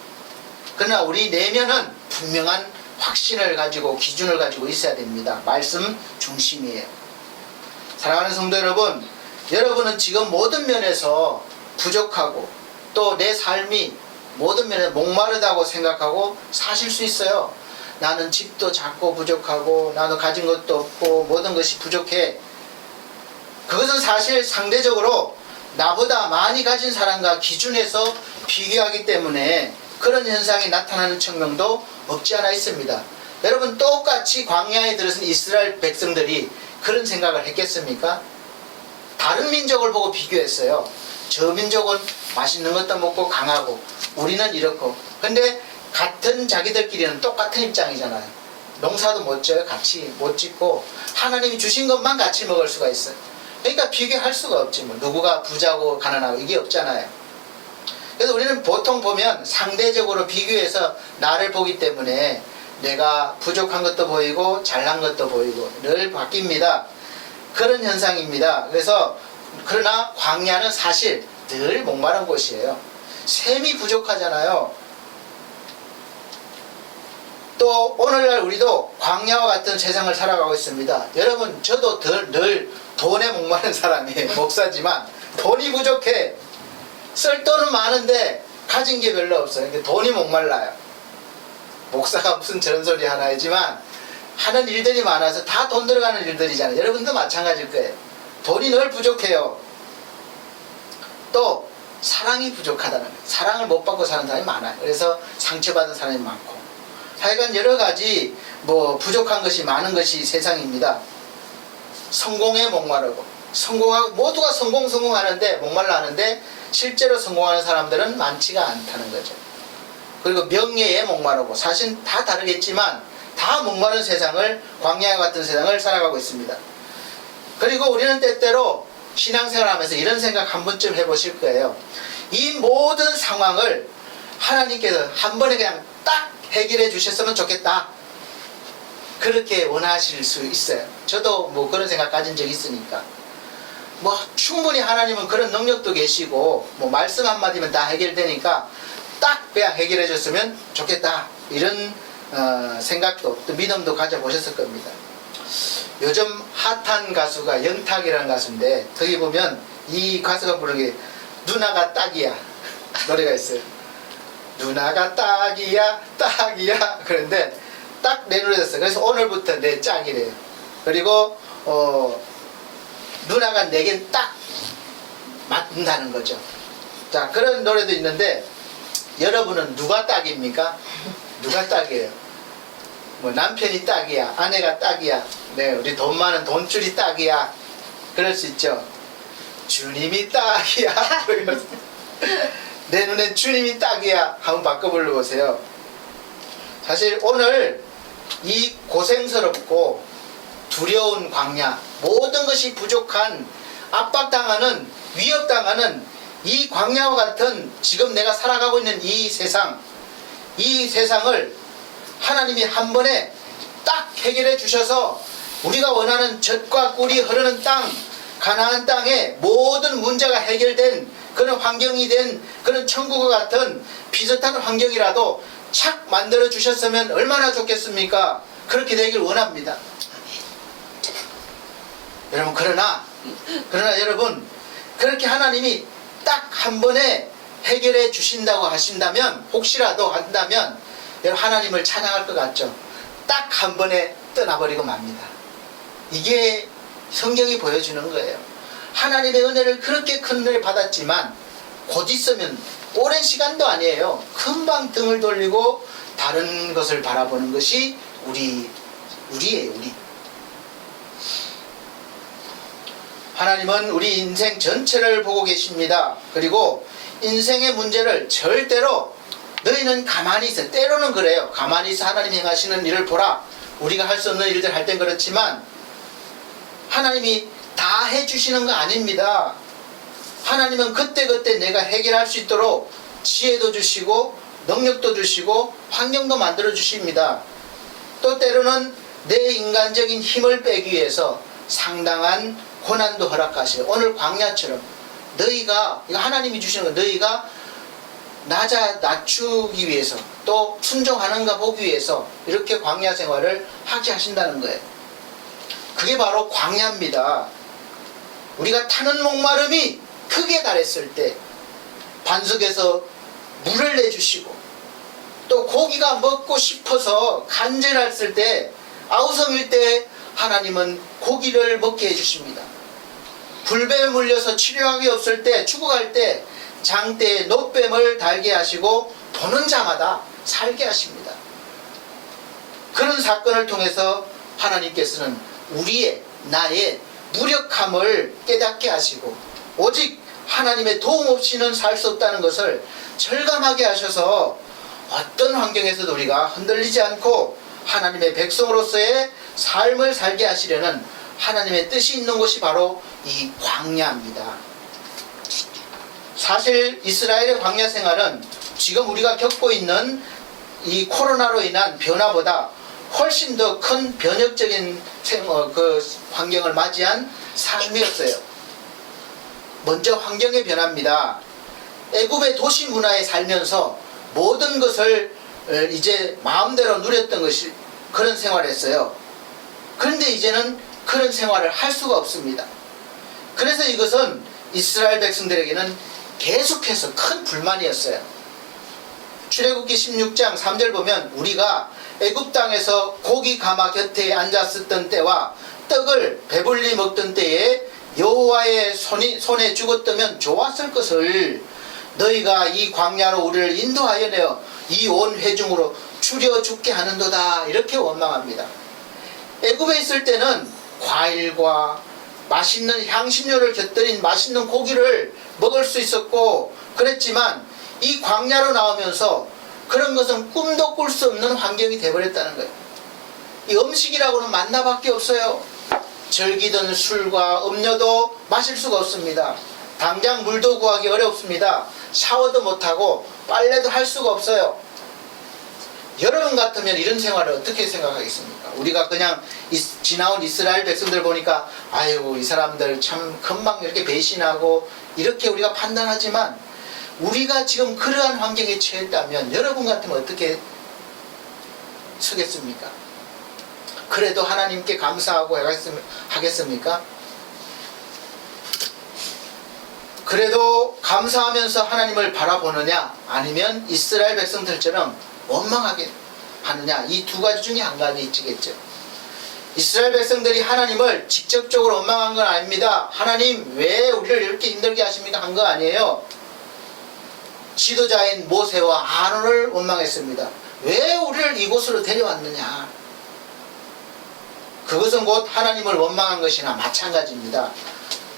그러나 우리 내면은 분명한 확신을 가지고 기준을 가지고 있어야 됩니다. 말씀 중심이에요. 사랑하는 성도 여러분, 여러분은 지금 모든 면에서 부족하고 또 내 삶이 모든 면에 목마르다고 생각하고 사실 수 있어요. 나는 집도 작고 부족하고 나도 가진 것도 없고 모든 것이 부족해. 그것은 사실 상대적으로 나보다 많이 가진 사람과 기준해서 비교하기 때문에 그런 현상이 나타나는 측면도 없지 않아 있습니다. 여러분, 똑같이 광야에 들어선 이스라엘 백성들이 그런 생각을 했겠습니까? 다른 민족을 보고 비교했어요. 저 민족은 맛있는 것도 먹고 강하고 우리는 이렇고. 근데 같은 자기들끼리는 똑같은 입장이잖아요. 농사도 못 져요. 같이 못 짓고 하나님이 주신 것만 같이 먹을 수가 있어요. 그러니까 비교할 수가 없지. 뭐 누구가 부자고 가난하고 이게 없잖아요. 그래서 우리는 보통 보면 상대적으로 비교해서 나를 보기 때문에 내가 부족한 것도 보이고 잘난 것도 보이고 늘 바뀝니다. 그런 현상입니다. 그래서 그러나 광야는 사실 늘 목마른 곳이에요. 샘이 부족하잖아요. 또 오늘날 우리도 광야와 같은 세상을 살아가고 있습니다. 여러분, 저도 늘 돈에 목마른 사람이에요. 목사지만 돈이 부족해. 쓸 돈은 많은데 가진 게 별로 없어요. 그러니까 돈이 목말라요. 목사가 무슨 저런 소리 하나 하지만 하는 일들이 많아서 다 돈 들어가는 일들이잖아요. 여러분도 마찬가지일 거예요. 돈이 늘 부족해요. 또 사랑이 부족하다는 거예요. 사랑을 못 받고 사는 사람이 많아요. 그래서 상처받은 사람이 많고 하여간 여러 가지 뭐 부족한 것이 많은 것이 세상입니다. 성공에 목마르고 성공하고 모두가 성공하는데 목말라 하는데 실제로 성공하는 사람들은 많지가 않다는 거죠. 그리고 명예에 목마르고 사실 다 다르겠지만 다 목마른 세상을 광야와 같은 세상을 살아가고 있습니다. 그리고 우리는 때때로 신앙생활하면서 이런 생각 한 번쯤 해보실 거예요. 이 모든 상황을 하나님께서 한 번에 그냥 딱 해결해 주셨으면 좋겠다. 그렇게 원하실 수 있어요. 저도 뭐 그런 생각 가진 적이 있으니까. 뭐 충분히 하나님은 그런 능력도 계시고 뭐 말씀 한마디면 다 해결되니까 딱 그냥 해결해 줬으면 좋겠다. 이런 생각도 또 믿음도 가져보셨을 겁니다. 요즘 핫한 가수가 영탁이라는 가수인데 거기 보면 이 가수가 부르는 게 누나가 딱이야 노래가 있어요. 누나가 딱이야 딱이야. 그런데 딱 내 노래 됐어요. 그래서 오늘부터 내 짝이래요. 그리고 누나가 내겐 딱 맞는다는 거죠. 자, 그런 노래도 있는데 여러분은 누가 딱입니까? 누가 딱이에요? 뭐 남편이 딱이야, 아내가 딱이야, 네, 우리 돈 많은 돈줄이 딱이야. 그럴 수 있죠. 주님이 딱이야. 내 눈엔 주님이 딱이야. 한번 바꿔 불러보세요. 사실 오늘 이 고생스럽고 두려운 광야, 모든 것이 부족한, 압박당하는, 위협당하는 이 광야와 같은 지금 내가 살아가고 있는 이 세상을 하나님이 한 번에 딱 해결해 주셔서 우리가 원하는 젖과 꿀이 흐르는 땅, 가나안 땅에 모든 문제가 해결된 그런 환경이 된 그런 천국과 같은 비슷한 환경이라도 착 만들어 주셨으면 얼마나 좋겠습니까? 그렇게 되길 원합니다. 여러분, 그러나 여러분, 그렇게 하나님이 딱 한 번에 해결해 주신다고 하신다면, 혹시라도 한다면 여러분 하나님을 찬양할 것 같죠? 딱 한 번에 떠나버리고 맙니다. 이게 성경이 보여주는 거예요. 하나님의 은혜를 그렇게 큰 은혜를 받았지만 곧 있으면 오랜 시간도 아니에요. 금방 등을 돌리고 다른 것을 바라보는 것이 우리예요. 우리. 하나님은 우리 인생 전체를 보고 계십니다. 그리고 인생의 문제를 절대로 너희는 가만히 있어. 때로는 그래요. 가만히 있어 하나님이 행하시는 일을 보라. 우리가 할 수 없는 일들 할 땐 그렇지만 하나님이 다 해주시는 거 아닙니다. 하나님은 그때그때 내가 해결할 수 있도록 지혜도 주시고 능력도 주시고 환경도 만들어 주십니다. 또 때로는 내 인간적인 힘을 빼기 위해서 상당한 고난도 허락하세요. 오늘 광야처럼 너희가, 이거 하나님이 주시는 거, 너희가 낮추기 위해서 또 순종하는가 보기 위해서 이렇게 광야 생활을 하게 하신다는 거예요. 그게 바로 광야입니다. 우리가 타는 목마름이 크게 달했을 때 반석에서 물을 내주시고, 또 고기가 먹고 싶어서 간절했을 때 아우성일 때 하나님은 고기를 먹게 해주십니다. 불뱀에 물려서 치료하기 없을 때, 죽어갈 때 장대에 노뱀을 달게 하시고 보는 자마다 살게 하십니다. 그런 사건을 통해서 하나님께서는 우리의, 나의 무력함을 깨닫게 하시고 오직 하나님의 도움 없이는 살 수 없다는 것을 절감하게 하셔서 어떤 환경에서도 우리가 흔들리지 않고 하나님의 백성으로서의 삶을 살게 하시려는 하나님의 뜻이 있는 곳이 바로 이 광야입니다. 사실 이스라엘의 광야 생활은 지금 우리가 겪고 있는 이 코로나로 인한 변화보다 훨씬 더 큰 변혁적인 환경을 맞이한 삶이었어요. 먼저 환경의 변화입니다. 애굽의 도시 문화에 살면서 모든 것을 이제 마음대로 누렸던 것이 그런 생활을 했어요. 그런데 이제는 그런 생활을 할 수가 없습니다. 그래서 이것은 이스라엘 백성들에게는 계속해서 큰 불만이었어요. 출애굽기 16장 3절 보면 우리가 애굽 땅에서 고기 가마 곁에 앉았었던 때와 떡을 배불리 먹던 때에 여호와의 손에 죽었다면 좋았을 것을 너희가 이 광야로 우리를 인도하여 내어 이 온 회중으로 추려 죽게 하는도다, 이렇게 원망합니다. 애굽에 있을 때는 과일과 맛있는 향신료를 곁들인 맛있는 고기를 먹을 수 있었고 그랬지만 이 광야로 나오면서 그런 것은 꿈도 꿀 수 없는 환경이 되어버렸다는 거예요. 이 음식이라고는 만나밖에 없어요. 즐기던 술과 음료도 마실 수가 없습니다. 당장 물도 구하기 어렵습니다. 샤워도 못하고 빨래도 할 수가 없어요. 여러분 같으면 이런 생활을 어떻게 생각하겠습니까? 우리가 그냥 지나온 이스라엘 백성들 보니까 아유, 이 사람들 참 금방 이렇게 배신하고 이렇게 우리가 판단하지만 우리가 지금 그러한 환경에 처했다면 여러분 같으면 어떻게 서겠습니까? 그래도 하나님께 감사하고 하겠습니까? 그래도 감사하면서 하나님을 바라보느냐, 아니면 이스라엘 백성들처럼 원망하게 하느냐, 이 두 가지 중에 한 가지 있겠죠. 이스라엘 백성들이 하나님을 직접적으로 원망한 건 아닙니다. 하나님 왜 우리를 이렇게 힘들게 하십니까? 한 거 아니에요. 지도자인 모세와 아론을 원망했습니다. 왜 우리를 이곳으로 데려왔느냐. 그것은 곧 하나님을 원망한 것이나 마찬가지입니다.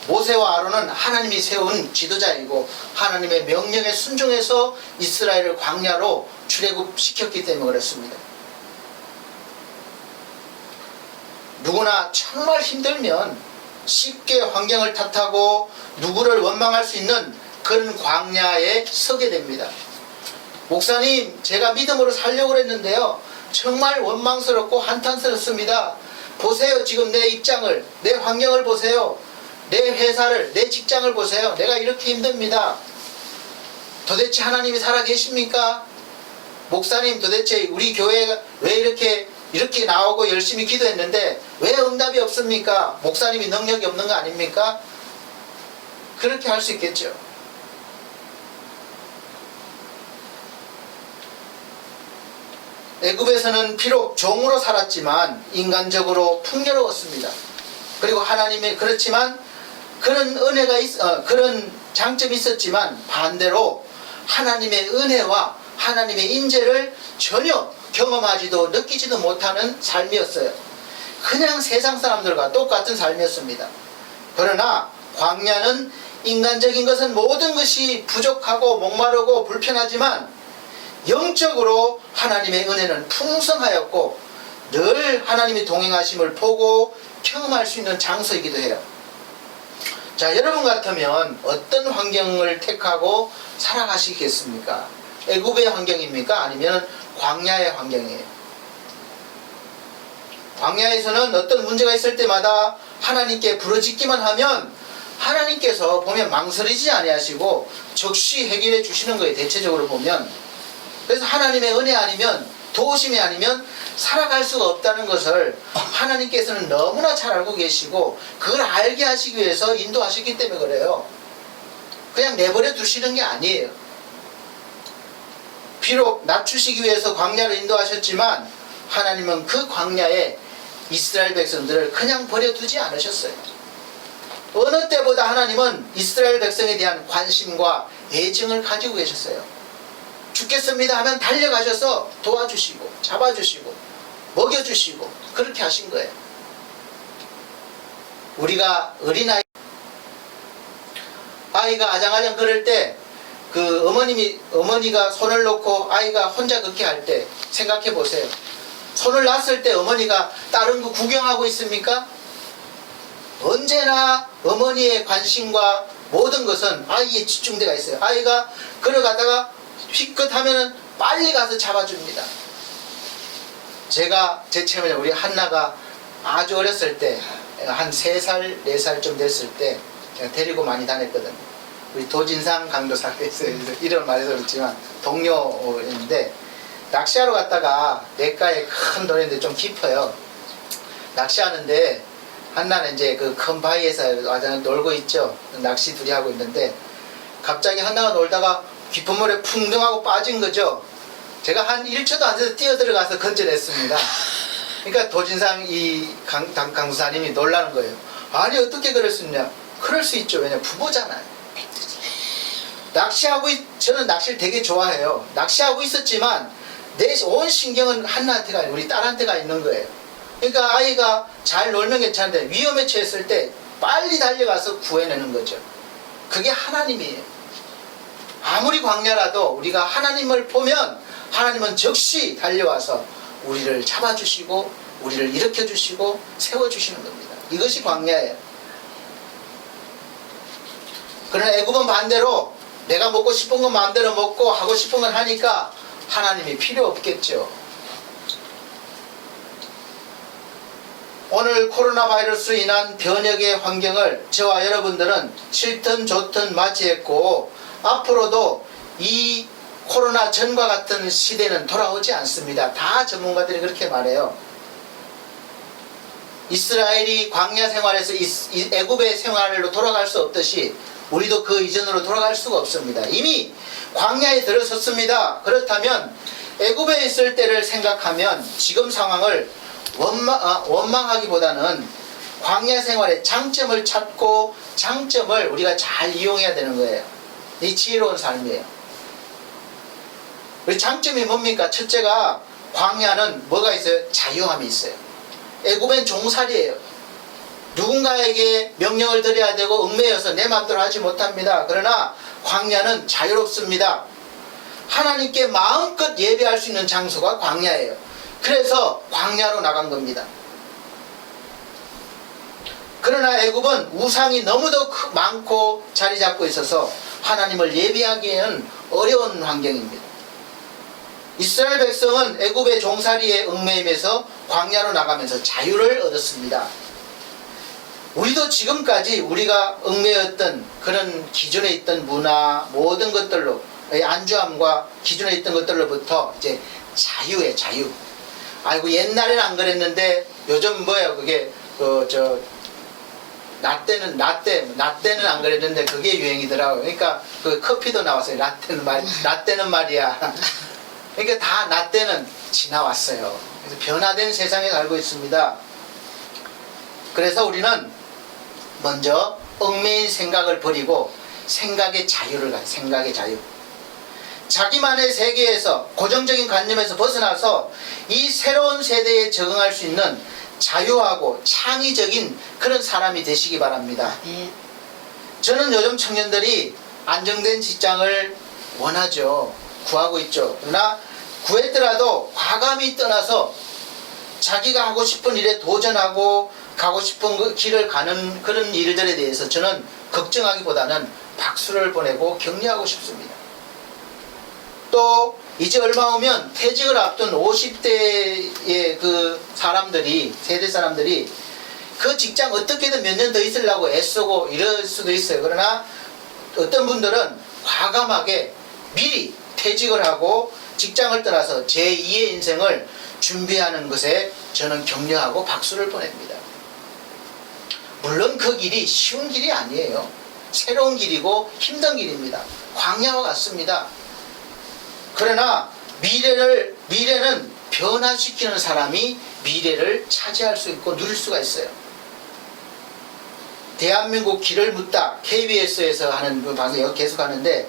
모세와 아론은 하나님이 세운 지도자이고 하나님의 명령에 순종해서 이스라엘을 광야로 출애굽시켰기 때문에 그렇습니다. 누구나 정말 힘들면 쉽게 환경을 탓하고 누구를 원망할 수 있는 그런 광야에 서게 됩니다. 목사님, 제가 믿음으로 살려고 그랬는데요, 정말 원망스럽고 한탄스럽습니다. 보세요, 지금 내 입장을, 내 환경을 보세요. 내 회사를, 내 직장을 보세요. 내가 이렇게 힘듭니다. 도대체 하나님이 살아계십니까? 목사님, 도대체 우리 교회가 왜 이렇게 나오고 열심히 기도했는데 왜 응답이 없습니까? 목사님이 능력이 없는 거 아닙니까? 그렇게 할 수 있겠죠. 애굽에서는 비록 종으로 살았지만 인간적으로 풍요로웠습니다. 그리고 하나님의, 그렇지만 그런 은혜가 그런 장점이 있었지만 반대로 하나님의 은혜와 하나님의 인재를 전혀 경험하지도 느끼지도 못하는 삶이었어요. 그냥 세상 사람들과 똑같은 삶이었습니다. 그러나 광야는 인간적인 것은 모든 것이 부족하고 목마르고 불편하지만 영적으로 하나님의 은혜는 풍성하였고 늘 하나님의 동행하심을 보고 경험할 수 있는 장소이기도 해요. 자, 여러분 같으면 어떤 환경을 택하고 살아가시겠습니까? 애굽의 환경입니까? 아니면 광야의 환경이에요? 광야에서는 어떤 문제가 있을 때마다 하나님께 부르짖기만 하면 하나님께서 보면 망설이지 아니하시고 즉시 해결해 주시는 거예요. 대체적으로 보면. 그래서 하나님의 은혜 아니면, 도우심이 아니면 살아갈 수가 없다는 것을 하나님께서는 너무나 잘 알고 계시고, 그걸 알게 하시기 위해서 인도하셨기 때문에 그래요. 그냥 내버려 두시는 게 아니에요. 비록 낮추시기 위해서 광야를 인도하셨지만 하나님은 그 광야에 이스라엘 백성들을 그냥 버려두지 않으셨어요. 어느 때보다 하나님은 이스라엘 백성에 대한 관심과 애정을 가지고 계셨어요. 죽겠습니다 하면 달려가셔서 도와주시고 잡아주시고 먹여주시고 그렇게 하신 거예요. 우리가 아이가 아장아장 그럴 때 그 어머니가 손을 놓고 아이가 혼자 걷게 할 때 생각해 보세요. 손을 놨을 때 어머니가 다른 거 구경하고 있습니까? 언제나 어머니의 관심과 모든 것은 아이에 집중되어 있어요. 아이가 걸어가다가 휘끗 하면은 빨리 가서 잡아줍니다. 제가 제 체면에 우리 한나가 아주 어렸을 때 한 3살, 4살쯤 됐을 때 제가 데리고 많이 다녔거든요. 우리 도진상 강도사가 있어요. 이름을 말해서 그렇지만 동료인데 낚시하러 갔다가 냇가에 큰 돌인데 좀 깊어요. 낚시하는데 한나는 이제 그 큰 바위에서 와서 놀고 있죠. 낚시 둘이 하고 있는데 갑자기 한나가 놀다가 깊은 물에 풍덩하고 빠진 거죠. 제가 한 1초도 안 돼서 뛰어들어가서 건져냈습니다. 그러니까 도진상 이 강수사님이 놀라는 거예요. 아니 어떻게 그럴 수 있냐. 그럴 수 있죠. 왜냐면 부부잖아요. 저는 낚시를 되게 좋아해요. 낚시하고 있었지만 내 온 신경은 한나한테가 아니고 우리 딸한테가 있는 거예요. 그러니까 아이가 잘 놀면 괜찮은데 위험에 처했을 때 빨리 달려가서 구해내는 거죠. 그게 하나님이에요. 아무리 광야라도 우리가 하나님을 보면 하나님은 즉시 달려와서 우리를 잡아주시고 우리를 일으켜주시고 세워주시는 겁니다. 이것이 광야예요. 그러나 애굽은 반대로 내가 먹고 싶은 건 마음대로 먹고 하고 싶은 건 하니까 하나님이 필요 없겠죠. 오늘 코로나 바이러스로 인한 변혁의 환경을 저와 여러분들은 싫든 좋든 맞이했고 앞으로도 이 코로나 전과 같은 시대는 돌아오지 않습니다. 다 전문가들이 그렇게 말해요. 이스라엘이 광야 생활에서 애굽의 생활로 돌아갈 수 없듯이 우리도 그 이전으로 돌아갈 수가 없습니다. 이미 광야에 들어섰습니다. 그렇다면 애굽에 있을 때를 생각하면 지금 상황을 원망하기보다는 광야 생활의 장점을 찾고 장점을 우리가 잘 이용해야 되는 거예요. 이 지혜로운 삶이에요. 우리 장점이 뭡니까? 첫째가 광야는 뭐가 있어요? 자유함이 있어요. 애굽엔 종살이에요. 누군가에게 명령을 드려야 되고 얽매여서 내 마음대로 하지 못합니다. 그러나 광야는 자유롭습니다. 하나님께 마음껏 예배할 수 있는 장소가 광야예요. 그래서 광야로 나간 겁니다. 그러나 애굽은 우상이 너무도 많고 자리 잡고 있어서 하나님을 예배하기에는 어려운 환경입니다. 이스라엘 백성은 애굽의 종살이에 얽매임에서 광야로 나가면서 자유를 얻었습니다. 우리도 지금까지 우리가 얽매였던 그런 기존에 있던 문화 모든 것들로 안주함과 기존에 있던 것들로부터 이제 자유예요. 자유. 아이고 옛날에는 안 그랬는데 요즘 뭐예요 그게 나 때는 안 그랬는데 그게 유행이더라고요. 그러니까 그 커피도 나왔어요. 라떼는 말이야. 그러니까 다 나 때는 지나왔어요. 그래서 변화된 세상에 살고 있습니다. 그래서 우리는 먼저 얽매인 생각을 버리고 생각의 자유를 가요. 생각의 자유. 자기만의 세계에서 고정적인 관념에서 벗어나서 이 새로운 세대에 적응할 수 있는 자유하고 창의적인 그런 사람이 되시기 바랍니다. 저는 요즘 청년들이 안정된 직장을 원하죠. 구하고 있죠. 그러나 구했더라도 과감히 떠나서 자기가 하고 싶은 일에 도전하고 가고 싶은 그 길을 가는 그런 일들에 대해서 저는 걱정하기보다는 박수를 보내고 격려하고 싶습니다. 또 이제 얼마 오면 퇴직을 앞둔 50대의 그 사람들이, 세대 사람들이 그 직장 어떻게든 몇 년 더 있으려고 애쓰고 이럴 수도 있어요. 그러나 어떤 분들은 과감하게 미리 퇴직을 하고 직장을 떠나서 제2의 인생을 준비하는 것에 저는 격려하고 박수를 보냅니다. 물론 그 길이 쉬운 길이 아니에요. 새로운 길이고 힘든 길입니다. 광야와 같습니다. 그러나 미래는 변화시키는 사람이 미래를 차지할 수 있고 누릴 수가 있어요. 대한민국 길을 묻다 KBS에서 하는 그 방송 계속 하는데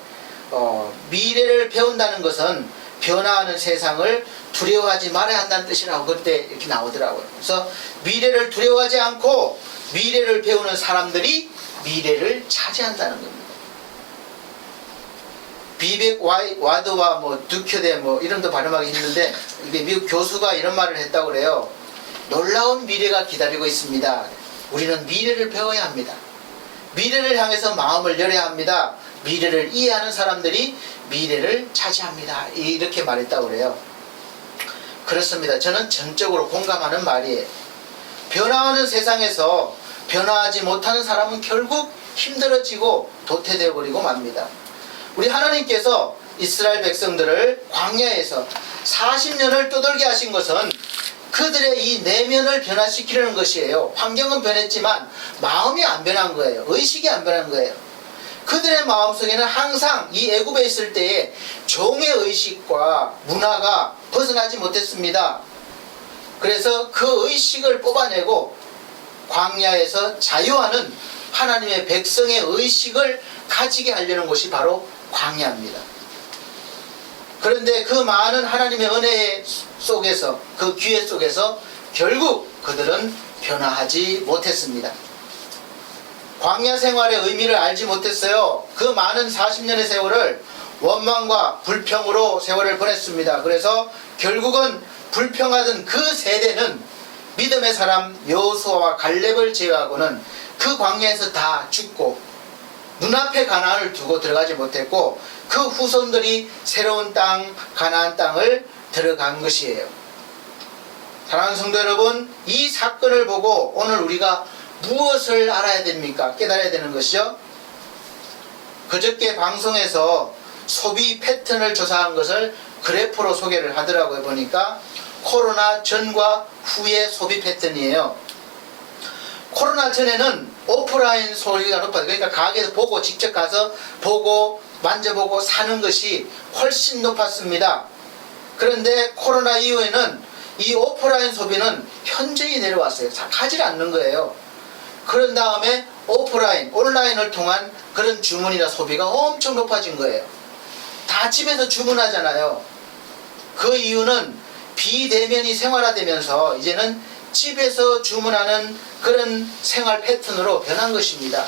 미래를 배운다는 것은 변화하는 세상을 두려워하지 말아야 한다는 뜻이라고 그때 이렇게 나오더라고요. 그래서 미래를 두려워하지 않고 미래를 배우는 사람들이 미래를 차지한다는 겁니다. 비백 와드와 두큐대 이름도 발음하기 힘든데 이게 미국 교수가 이런 말을 했다고 그래요. 놀라운 미래가 기다리고 있습니다. 우리는 미래를 배워야 합니다. 미래를 향해서 마음을 열어야 합니다. 미래를 이해하는 사람들이 미래를 차지합니다. 이렇게 말했다고 그래요. 그렇습니다. 저는 전적으로 공감하는 말이에요. 변화하는 세상에서 변화하지 못하는 사람은 결국 힘들어지고 도태되어 버리고 맙니다. 우리 하나님께서 이스라엘 백성들을 광야에서 40년을 떠돌게 하신 것은 그들의 이 내면을 변화시키려는 것이에요. 환경은 변했지만 마음이 안 변한 거예요. 의식이 안 변한 거예요. 그들의 마음속에는 항상 이 애굽에 있을 때의 종의 의식과 문화가 벗어나지 못했습니다. 그래서 그 의식을 뽑아내고 광야에서 자유하는 하나님의 백성의 의식을 가지게 하려는 곳이 바로 광야입니다. 그런데 그 많은 하나님의 은혜 속에서, 그 기회 속에서 결국 그들은 변화하지 못했습니다. 광야 생활의 의미를 알지 못했어요. 그 많은 40년의 세월을 원망과 불평으로 세월을 보냈습니다. 그래서 결국은 불평하던 그 세대는 믿음의 사람 여호수아와 갈렙을 제외하고는 그 광야에서 다 죽고 눈앞에 가나안을 두고 들어가지 못했고 그 후손들이 새로운 땅 가나안 땅을 들어간 것이에요. 사랑하는 성도 여러분, 이 사건을 보고 오늘 우리가 무엇을 알아야 됩니까? 깨달아야 되는 것이죠. 그저께 방송에서 소비 패턴을 조사한 것을 그래프로 소개를 하더라고요. 보니까 코로나 전과 후의 소비 패턴이에요. 코로나 전에는 오프라인 소비가 높았어요. 그러니까 가게에서 보고 직접 가서 보고 만져보고 사는 것이 훨씬 높았습니다. 그런데 코로나 이후에는 이 오프라인 소비는 현저히 내려왔어요. 가지 않는 거예요. 그런 다음에 오프라인, 온라인을 통한 그런 주문이나 소비가 엄청 높아진 거예요. 다 집에서 주문하잖아요. 그 이유는 비대면이 생활화되면서 이제는 집에서 주문하는 그런 생활 패턴으로 변한 것입니다.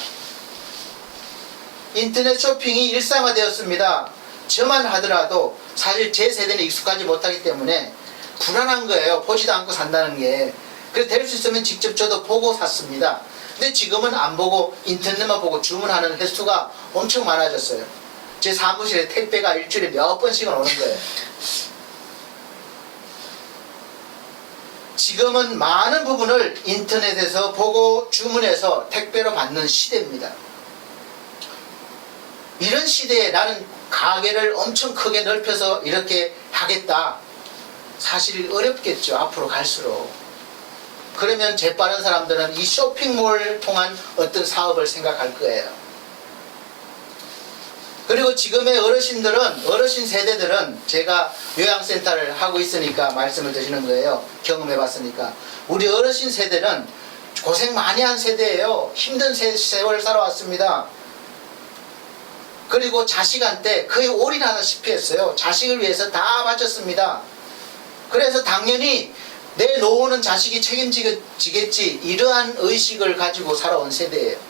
인터넷 쇼핑이 일상화되었습니다. 저만 하더라도 사실 제 세대는 익숙하지 못하기 때문에 불안한 거예요. 보지도 않고 산다는 게. 그래서 될 수 있으면 직접 저도 보고 샀습니다. 근데 지금은 안 보고 인터넷만 보고 주문하는 횟수가 엄청 많아졌어요. 제 사무실에 택배가 일주일에 몇 번씩은 오는 거예요. 지금은 많은 부분을 인터넷에서 보고 주문해서 택배로 받는 시대입니다. 이런 시대에 나는 가게를 엄청 크게 넓혀서 이렇게 하겠다. 사실 어렵겠죠. 앞으로 갈수록. 그러면 재빠른 사람들은 이 쇼핑몰을 통한 어떤 사업을 생각할 거예요. 그리고 지금의 어르신 세대들은 제가 요양센터를 하고 있으니까 말씀을 드리는 거예요. 경험해 봤으니까. 우리 어르신 세대는 고생 많이 한 세대예요. 힘든 세월을 살아왔습니다. 그리고 자식한테 거의 올인하다시피 했어요. 자식을 위해서 다 바쳤습니다. 그래서 당연히 내 노후는 자식이 책임지겠지, 이러한 의식을 가지고 살아온 세대예요.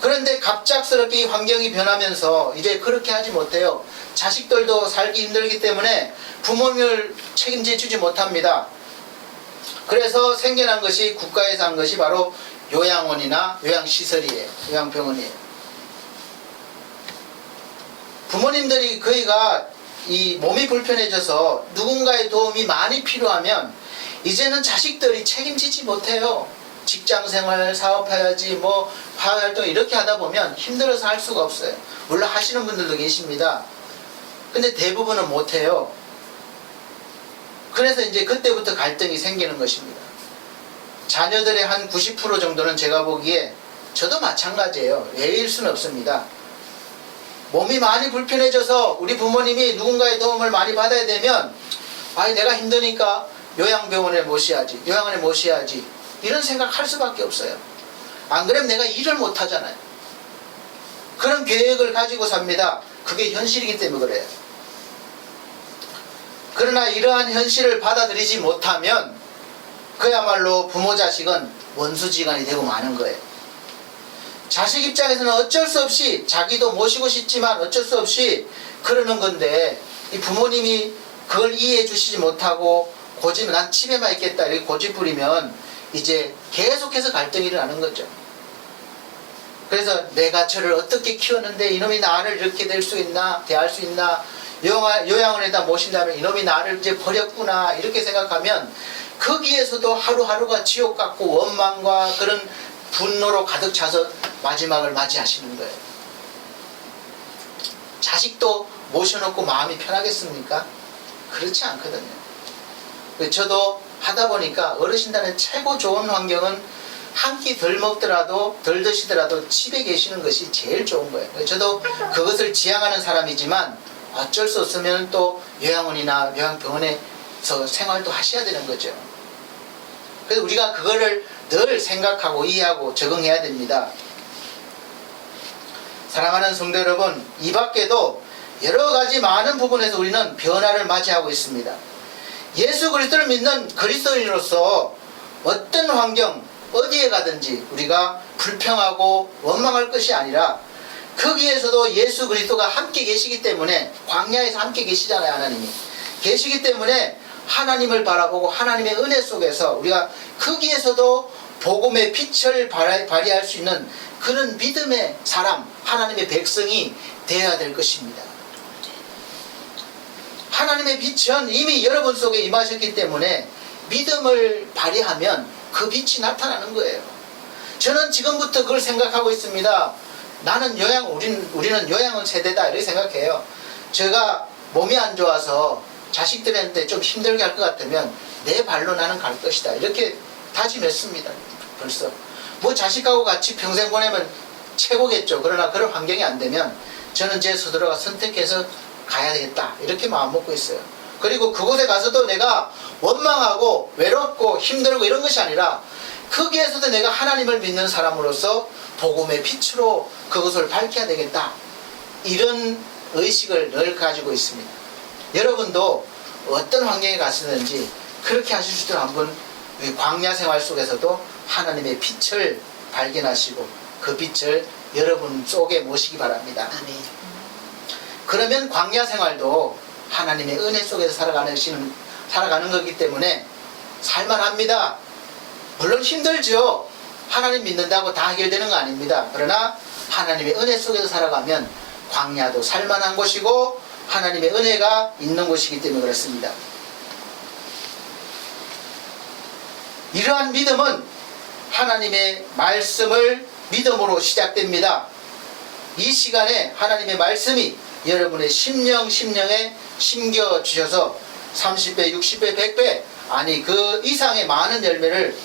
그런데 갑작스럽게 이 환경이 변하면서 이제 그렇게 하지 못해요. 자식들도 살기 힘들기 때문에 부모님을 책임져 주지 못합니다. 그래서 생겨난 것이, 국가에서 한 것이 바로 요양원이나 요양시설이에요. 요양병원이에요. 부모님들이 거의가 이 몸이 불편해져서 누군가의 도움이 많이 필요하면 이제는 자식들이 책임지지 못해요. 직장생활, 사업해야지, 뭐 화활동 이렇게 하다 보면 힘들어서 할 수가 없어요. 물론 하시는 분들도 계십니다. 근데 대부분은 못해요. 그래서 이제 그때부터 갈등이 생기는 것입니다. 자녀들의 한 90% 정도는 제가 보기에 저도 마찬가지예요. 예일 수는 없습니다. 몸이 많이 불편해져서 우리 부모님이 누군가의 도움을 많이 받아야 되면 아니 내가 힘드니까 요양병원에 모셔야지, 요양원에 모셔야지 이런 생각할 수밖에 없어요. 안 그러면 내가 일을 못 하잖아요. 그런 계획을 가지고 삽니다. 그게 현실이기 때문에 그래요. 그러나 이러한 현실을 받아들이지 못하면 그야말로 부모 자식은 원수지간이 되고 마는 거예요. 자식 입장에서는 어쩔 수 없이 자기도 모시고 싶지만 어쩔 수 없이 그러는 건데 이 부모님이 그걸 이해해 주시지 못하고 고집, 난 집에만 있겠다 이렇게 고집 부리면 이제 계속해서 갈등이 일어나는 거죠. 그래서 내가 저를 어떻게 키웠는데 이놈이 나를 이렇게 될 수 있나, 대할 수 있나, 요양원에다 모신다면 이놈이 나를 이제 버렸구나 이렇게 생각하면 거기에서도 하루하루가 지옥 같고 원망과 그런 분노로 가득 차서 마지막을 맞이하시는 거예요. 자식도 모셔놓고 마음이 편하겠습니까? 그렇지 않거든요. 저도 하다 보니까 어르신들의 최고 좋은 환경은 한 끼 덜 먹더라도 덜 드시더라도 집에 계시는 것이 제일 좋은 거예요. 저도 그것을 지향하는 사람이지만 어쩔 수 없으면 또 요양원이나 요양병원에서 생활도 하셔야 되는 거죠. 그래서 우리가 그거를 늘 생각하고 이해하고 적응해야 됩니다. 사랑하는 성도 여러분, 이 밖에도 여러 가지 많은 부분에서 우리는 변화를 맞이하고 있습니다. 예수 그리스도를 믿는 그리스도인으로서 어떤 환경, 어디에 가든지 우리가 불평하고 원망할 것이 아니라 거기에서도 예수 그리스도가 함께 계시기 때문에 광야에서 함께 계시잖아요. 하나님이 계시기 때문에 하나님을 바라보고 하나님의 은혜 속에서 우리가 거기에서도 복음의 빛을 발휘할 수 있는 그런 믿음의 사람, 하나님의 백성이 되어야 될 것입니다. 하나님의 빛은 이미 여러분 속에 임하셨기 때문에 믿음을 발휘하면 그 빛이 나타나는 거예요. 저는 지금부터 그걸 생각하고 있습니다. 나는 우리는 요양원 세대다 이렇게 생각해요. 제가 몸이 안 좋아서 자식들한테 좀 힘들게 할 것 같으면 내 발로 나는 갈 것이다 이렇게 다짐했습니다. 벌써 뭐 자식하고 같이 평생 보내면 최고겠죠. 그러나 그런 환경이 안 되면 저는 제 스스로가 선택해서 가야 되겠다 이렇게 마음 먹고 있어요. 그리고 그곳에 가서도 내가 원망하고 외롭고 힘들고 이런 것이 아니라 거기에서도 내가 하나님을 믿는 사람으로서 복음의 빛으로 그것을 밝혀야 되겠다 이런 의식을 늘 가지고 있습니다. 여러분도 어떤 환경에 가시든지 그렇게 하실 수 있도록 한번 광야 생활 속에서도 하나님의 빛을 발견하시고 그 빛을 여러분 속에 모시기 바랍니다. 아멘. 그러면 광야 생활도 하나님의 은혜 속에서 살아가는 거기 때문에 살만합니다. 물론 힘들죠. 하나님 믿는다고 다 해결되는 거 아닙니다. 그러나 하나님의 은혜 속에서 살아가면 광야도 살만한 곳이고 하나님의 은혜가 있는 곳이기 때문에 그렇습니다. 이러한 믿음은 하나님의 말씀을 믿음으로 시작됩니다. 이 시간에 하나님의 말씀이 여러분의 심령에 심겨주셔서 30배, 60배, 100배 아니 그 이상의 많은 열매를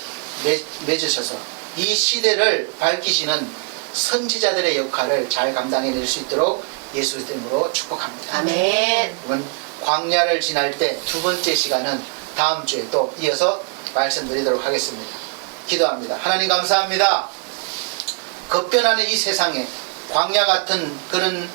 맺으셔서 이 시대를 밝히시는 선지자들의 역할을 잘 감당해낼 수 있도록 예수 이름으로 축복합니다. 아멘. 그러면 광야를 지날 때 두 번째 시간은 다음 주에 또 이어서 말씀드리도록 하겠습니다. 기도합니다. 하나님 감사합니다. 급변하는 이 세상에 광야 같은 그런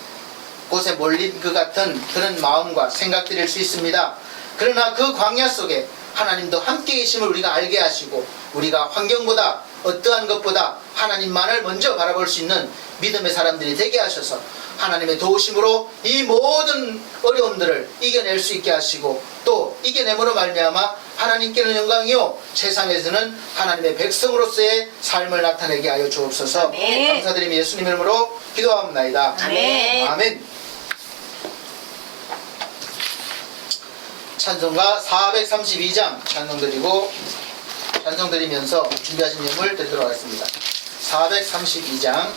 곳에 몰린 그 같은 그런 마음과 생각들일 수 있습니다. 그러나 그 광야 속에 하나님도 함께 계심을 우리가 알게 하시고 우리가 환경보다 어떠한 것보다 하나님만을 먼저 바라볼 수 있는 믿음의 사람들이 되게 하셔서 하나님의 도우심으로 이 모든 어려움들을 이겨낼 수 있게 하시고 또 이겨냄으로 말미암아 하나님께는 영광이요 세상에서는 하나님의 백성으로서의 삶을 나타내게 하여 주옵소서. 아멘. 감사드리며 예수님 이름으로 기도합나이다. 아멘. 아멘. 찬송가 432장 찬송 드리면서 준비하신 예물 드리도록 하겠습니다. 432장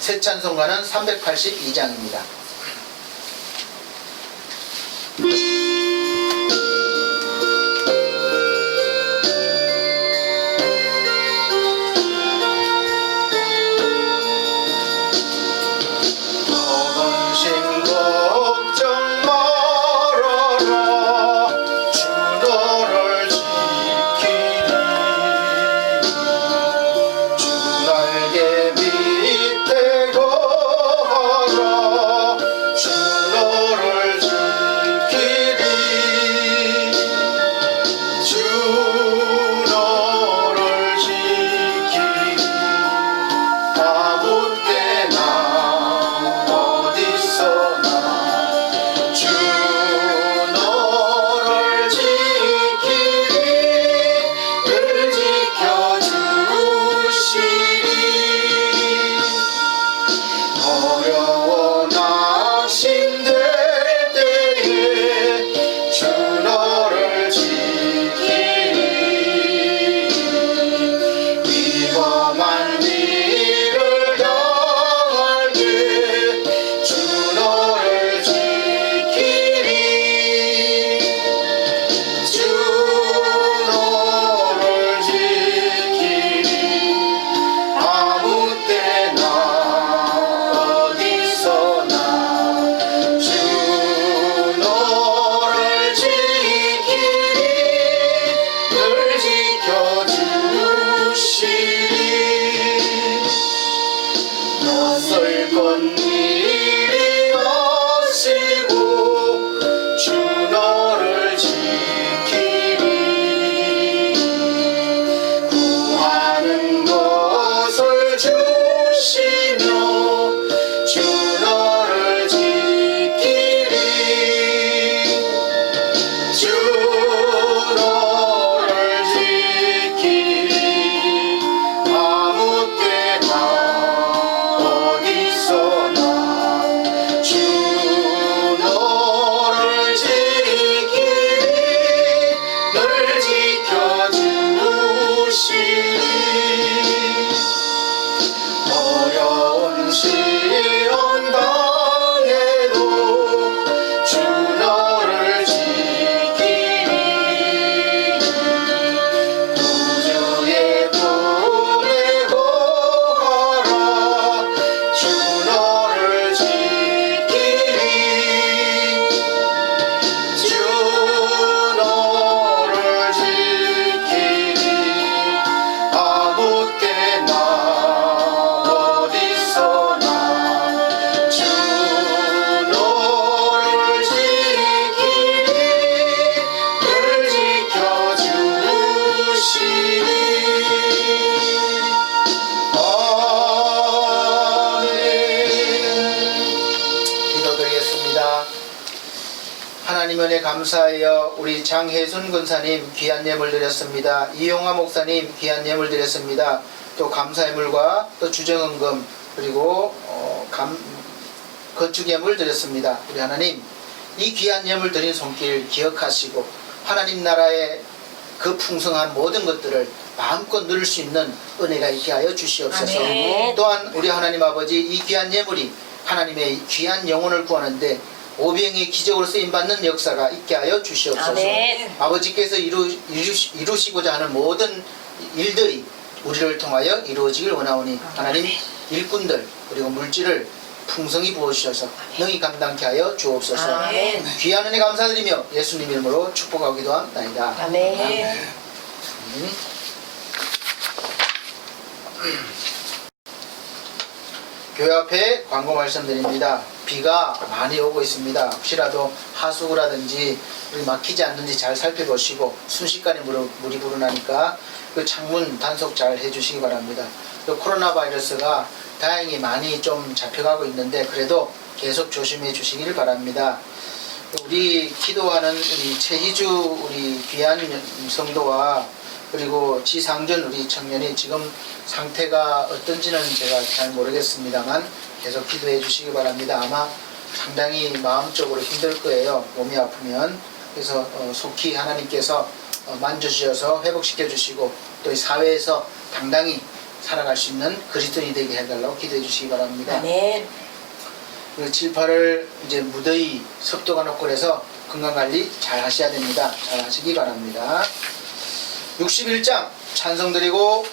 새 찬송가는 382장입니다. 하나님 은혜 감사하여 우리 장혜순 권사님 귀한 예물 드렸습니다. 이용화 목사님 귀한 예물 드렸습니다. 또 감사예물과 또 주정헌금 그리고 건축 예물 드렸습니다. 우리 하나님 이 귀한 예물 드린 손길 기억하시고 하나님 나라의 그 풍성한 모든 것들을 마음껏 누릴 수 있는 은혜가 있게 하여 주시옵소서. 아멘. 또한 우리 하나님 아버지 이 귀한 예물이 하나님의 귀한 영혼을 구하는데 오병의 기적으로 쓰임받는 역사가 있게 하여 주시옵소서. 아멘. 아버지께서 이루시고자 하는 모든 일들이 우리를 통하여 이루어지길 원하오니 하나님 일꾼들 그리고 물질을 풍성히 부어주셔서 능히 감당케 하여 주옵소서. 아멘. 귀한 은혜 감사드리며 예수님 이름으로 축복하고 기도합니다. 아멘. 교회 앞에 광고 말씀드립니다. 비가 많이 오고 있습니다. 혹시라도 하수구라든지 막히지 않는지 잘 살펴보시고 순식간에 물이 불어나니까 그 창문 단속 잘 해주시기 바랍니다. 또 코로나 바이러스가 다행히 많이 좀 잡혀가고 있는데 그래도 계속 조심해 주시길 바랍니다. 우리 기도하는 우리 최희주 우리 귀한 성도와 그리고 지상준 우리 청년이 지금 상태가 어떤지는 제가 잘 모르겠습니다만 계속 기도해 주시기 바랍니다. 아마 상당히 마음적으로 힘들 거예요. 몸이 아프면. 그래서 속히 하나님께서 만져주셔서 회복시켜 주시고 또 이 사회에서 당당히 살아갈 수 있는 그리스도인이 되게 해달라고 기도해 주시기 바랍니다. 아멘. 그 7, 8월 이제 무더위 습도가 높고 그래서 건강관리 잘 하셔야 됩니다. 잘 하시기 바랍니다. 61장 찬송 드리고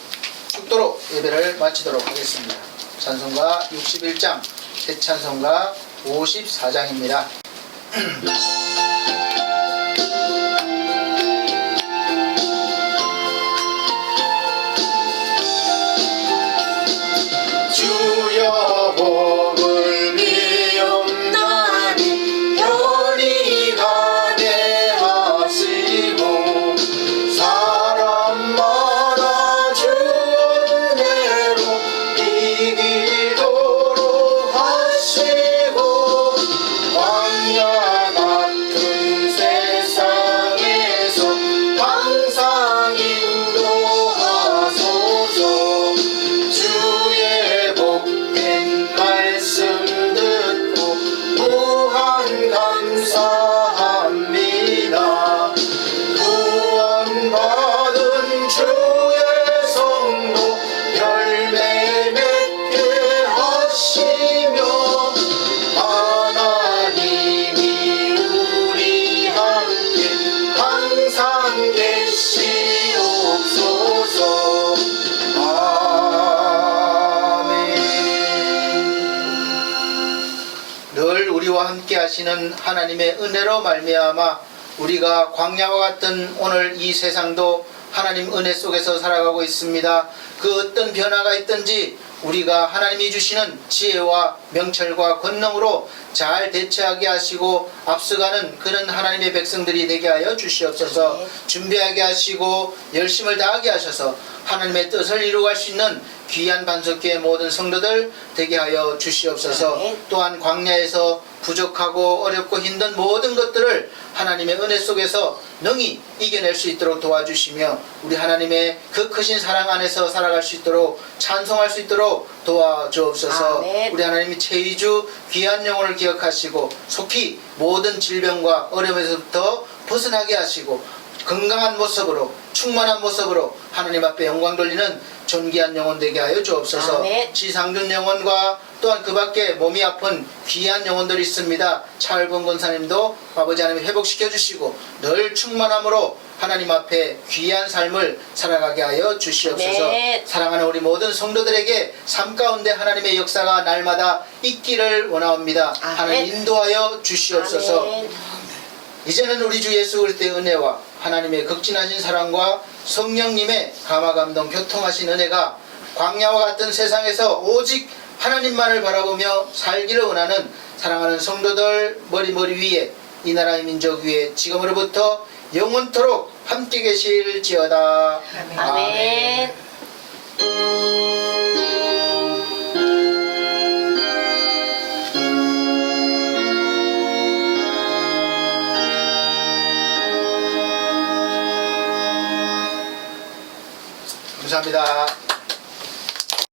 축도로 예배를 마치도록 하겠습니다. 찬송가 61장 대찬송가 54장입니다. 주여 복을 비옵나니 편히 가게 하시고 사람마다 주 은혜로 이기도록 하시고 광야 같은 세상에서 항상 인도하소서. 주의 복된 말씀 듣고 무한 감사합니다. 구원받은 주의 성도 열매 맺게 하시며 하나님이 우리 함께 항상 계시옵소서. 아멘. 늘 우리와 함께 하시는 하나님의 은혜로 말미암아 우리가 광야와 같은 오늘 이 세상도 하나님 은혜 속에서 살아가고 있습니다. 그 어떤 변화가 있든지 우리가 하나님이 주시는 지혜와 명철과 권능으로 잘 대처하게 하시고 앞서가는 그런 하나님의 백성들이 되게 하여 주시옵소서. 준비하게 하시고 열심을 다하게 하셔서 하나님의 뜻을 이루어갈 수 있는 귀한 반석교의 모든 성도들 되게 하여 주시옵소서. 또한 광야에서 부족하고 어렵고 힘든 모든 것들을 하나님의 은혜 속에서 능히 이겨낼 수 있도록 도와주시며 우리 하나님의 그 크신 사랑 안에서 살아갈 수 있도록 찬송할 수 있도록 도와주옵소서. 아멘. 우리 하나님이 최희주 귀한 영혼을 기억하시고 속히 모든 질병과 어려움에서부터 벗어나게 하시고 건강한 모습으로 충만한 모습으로 하나님 앞에 영광 돌리는 존귀한 영혼 되게 하여 주옵소서. 아멘. 지상준 영혼과 또한 그 밖에 몸이 아픈 귀한 영혼들이 있습니다. 차을본 권사님도 아버지 하나님 회복시켜 주시고 늘 충만함으로 하나님 앞에 귀한 삶을 살아가게 하여 주시옵소서. 네. 사랑하는 우리 모든 성도들에게 삶 가운데 하나님의 역사가 날마다 있기를 원하옵니다. 아멘. 하나님 인도하여 주시옵소서. 아멘. 이제는 우리 주 예수 그리스도의 은혜와 하나님의 극진하신 사랑과 성령님의 감화감동 교통하신 은혜가 광야와 같은 세상에서 오직 하나님만을 바라보며 살기를 원하는 사랑하는 성도들 머리 위에 이 나라의 민족 위에 지금으로부터 영원토록 함께 계실지어다. 아멘. 감사합니다.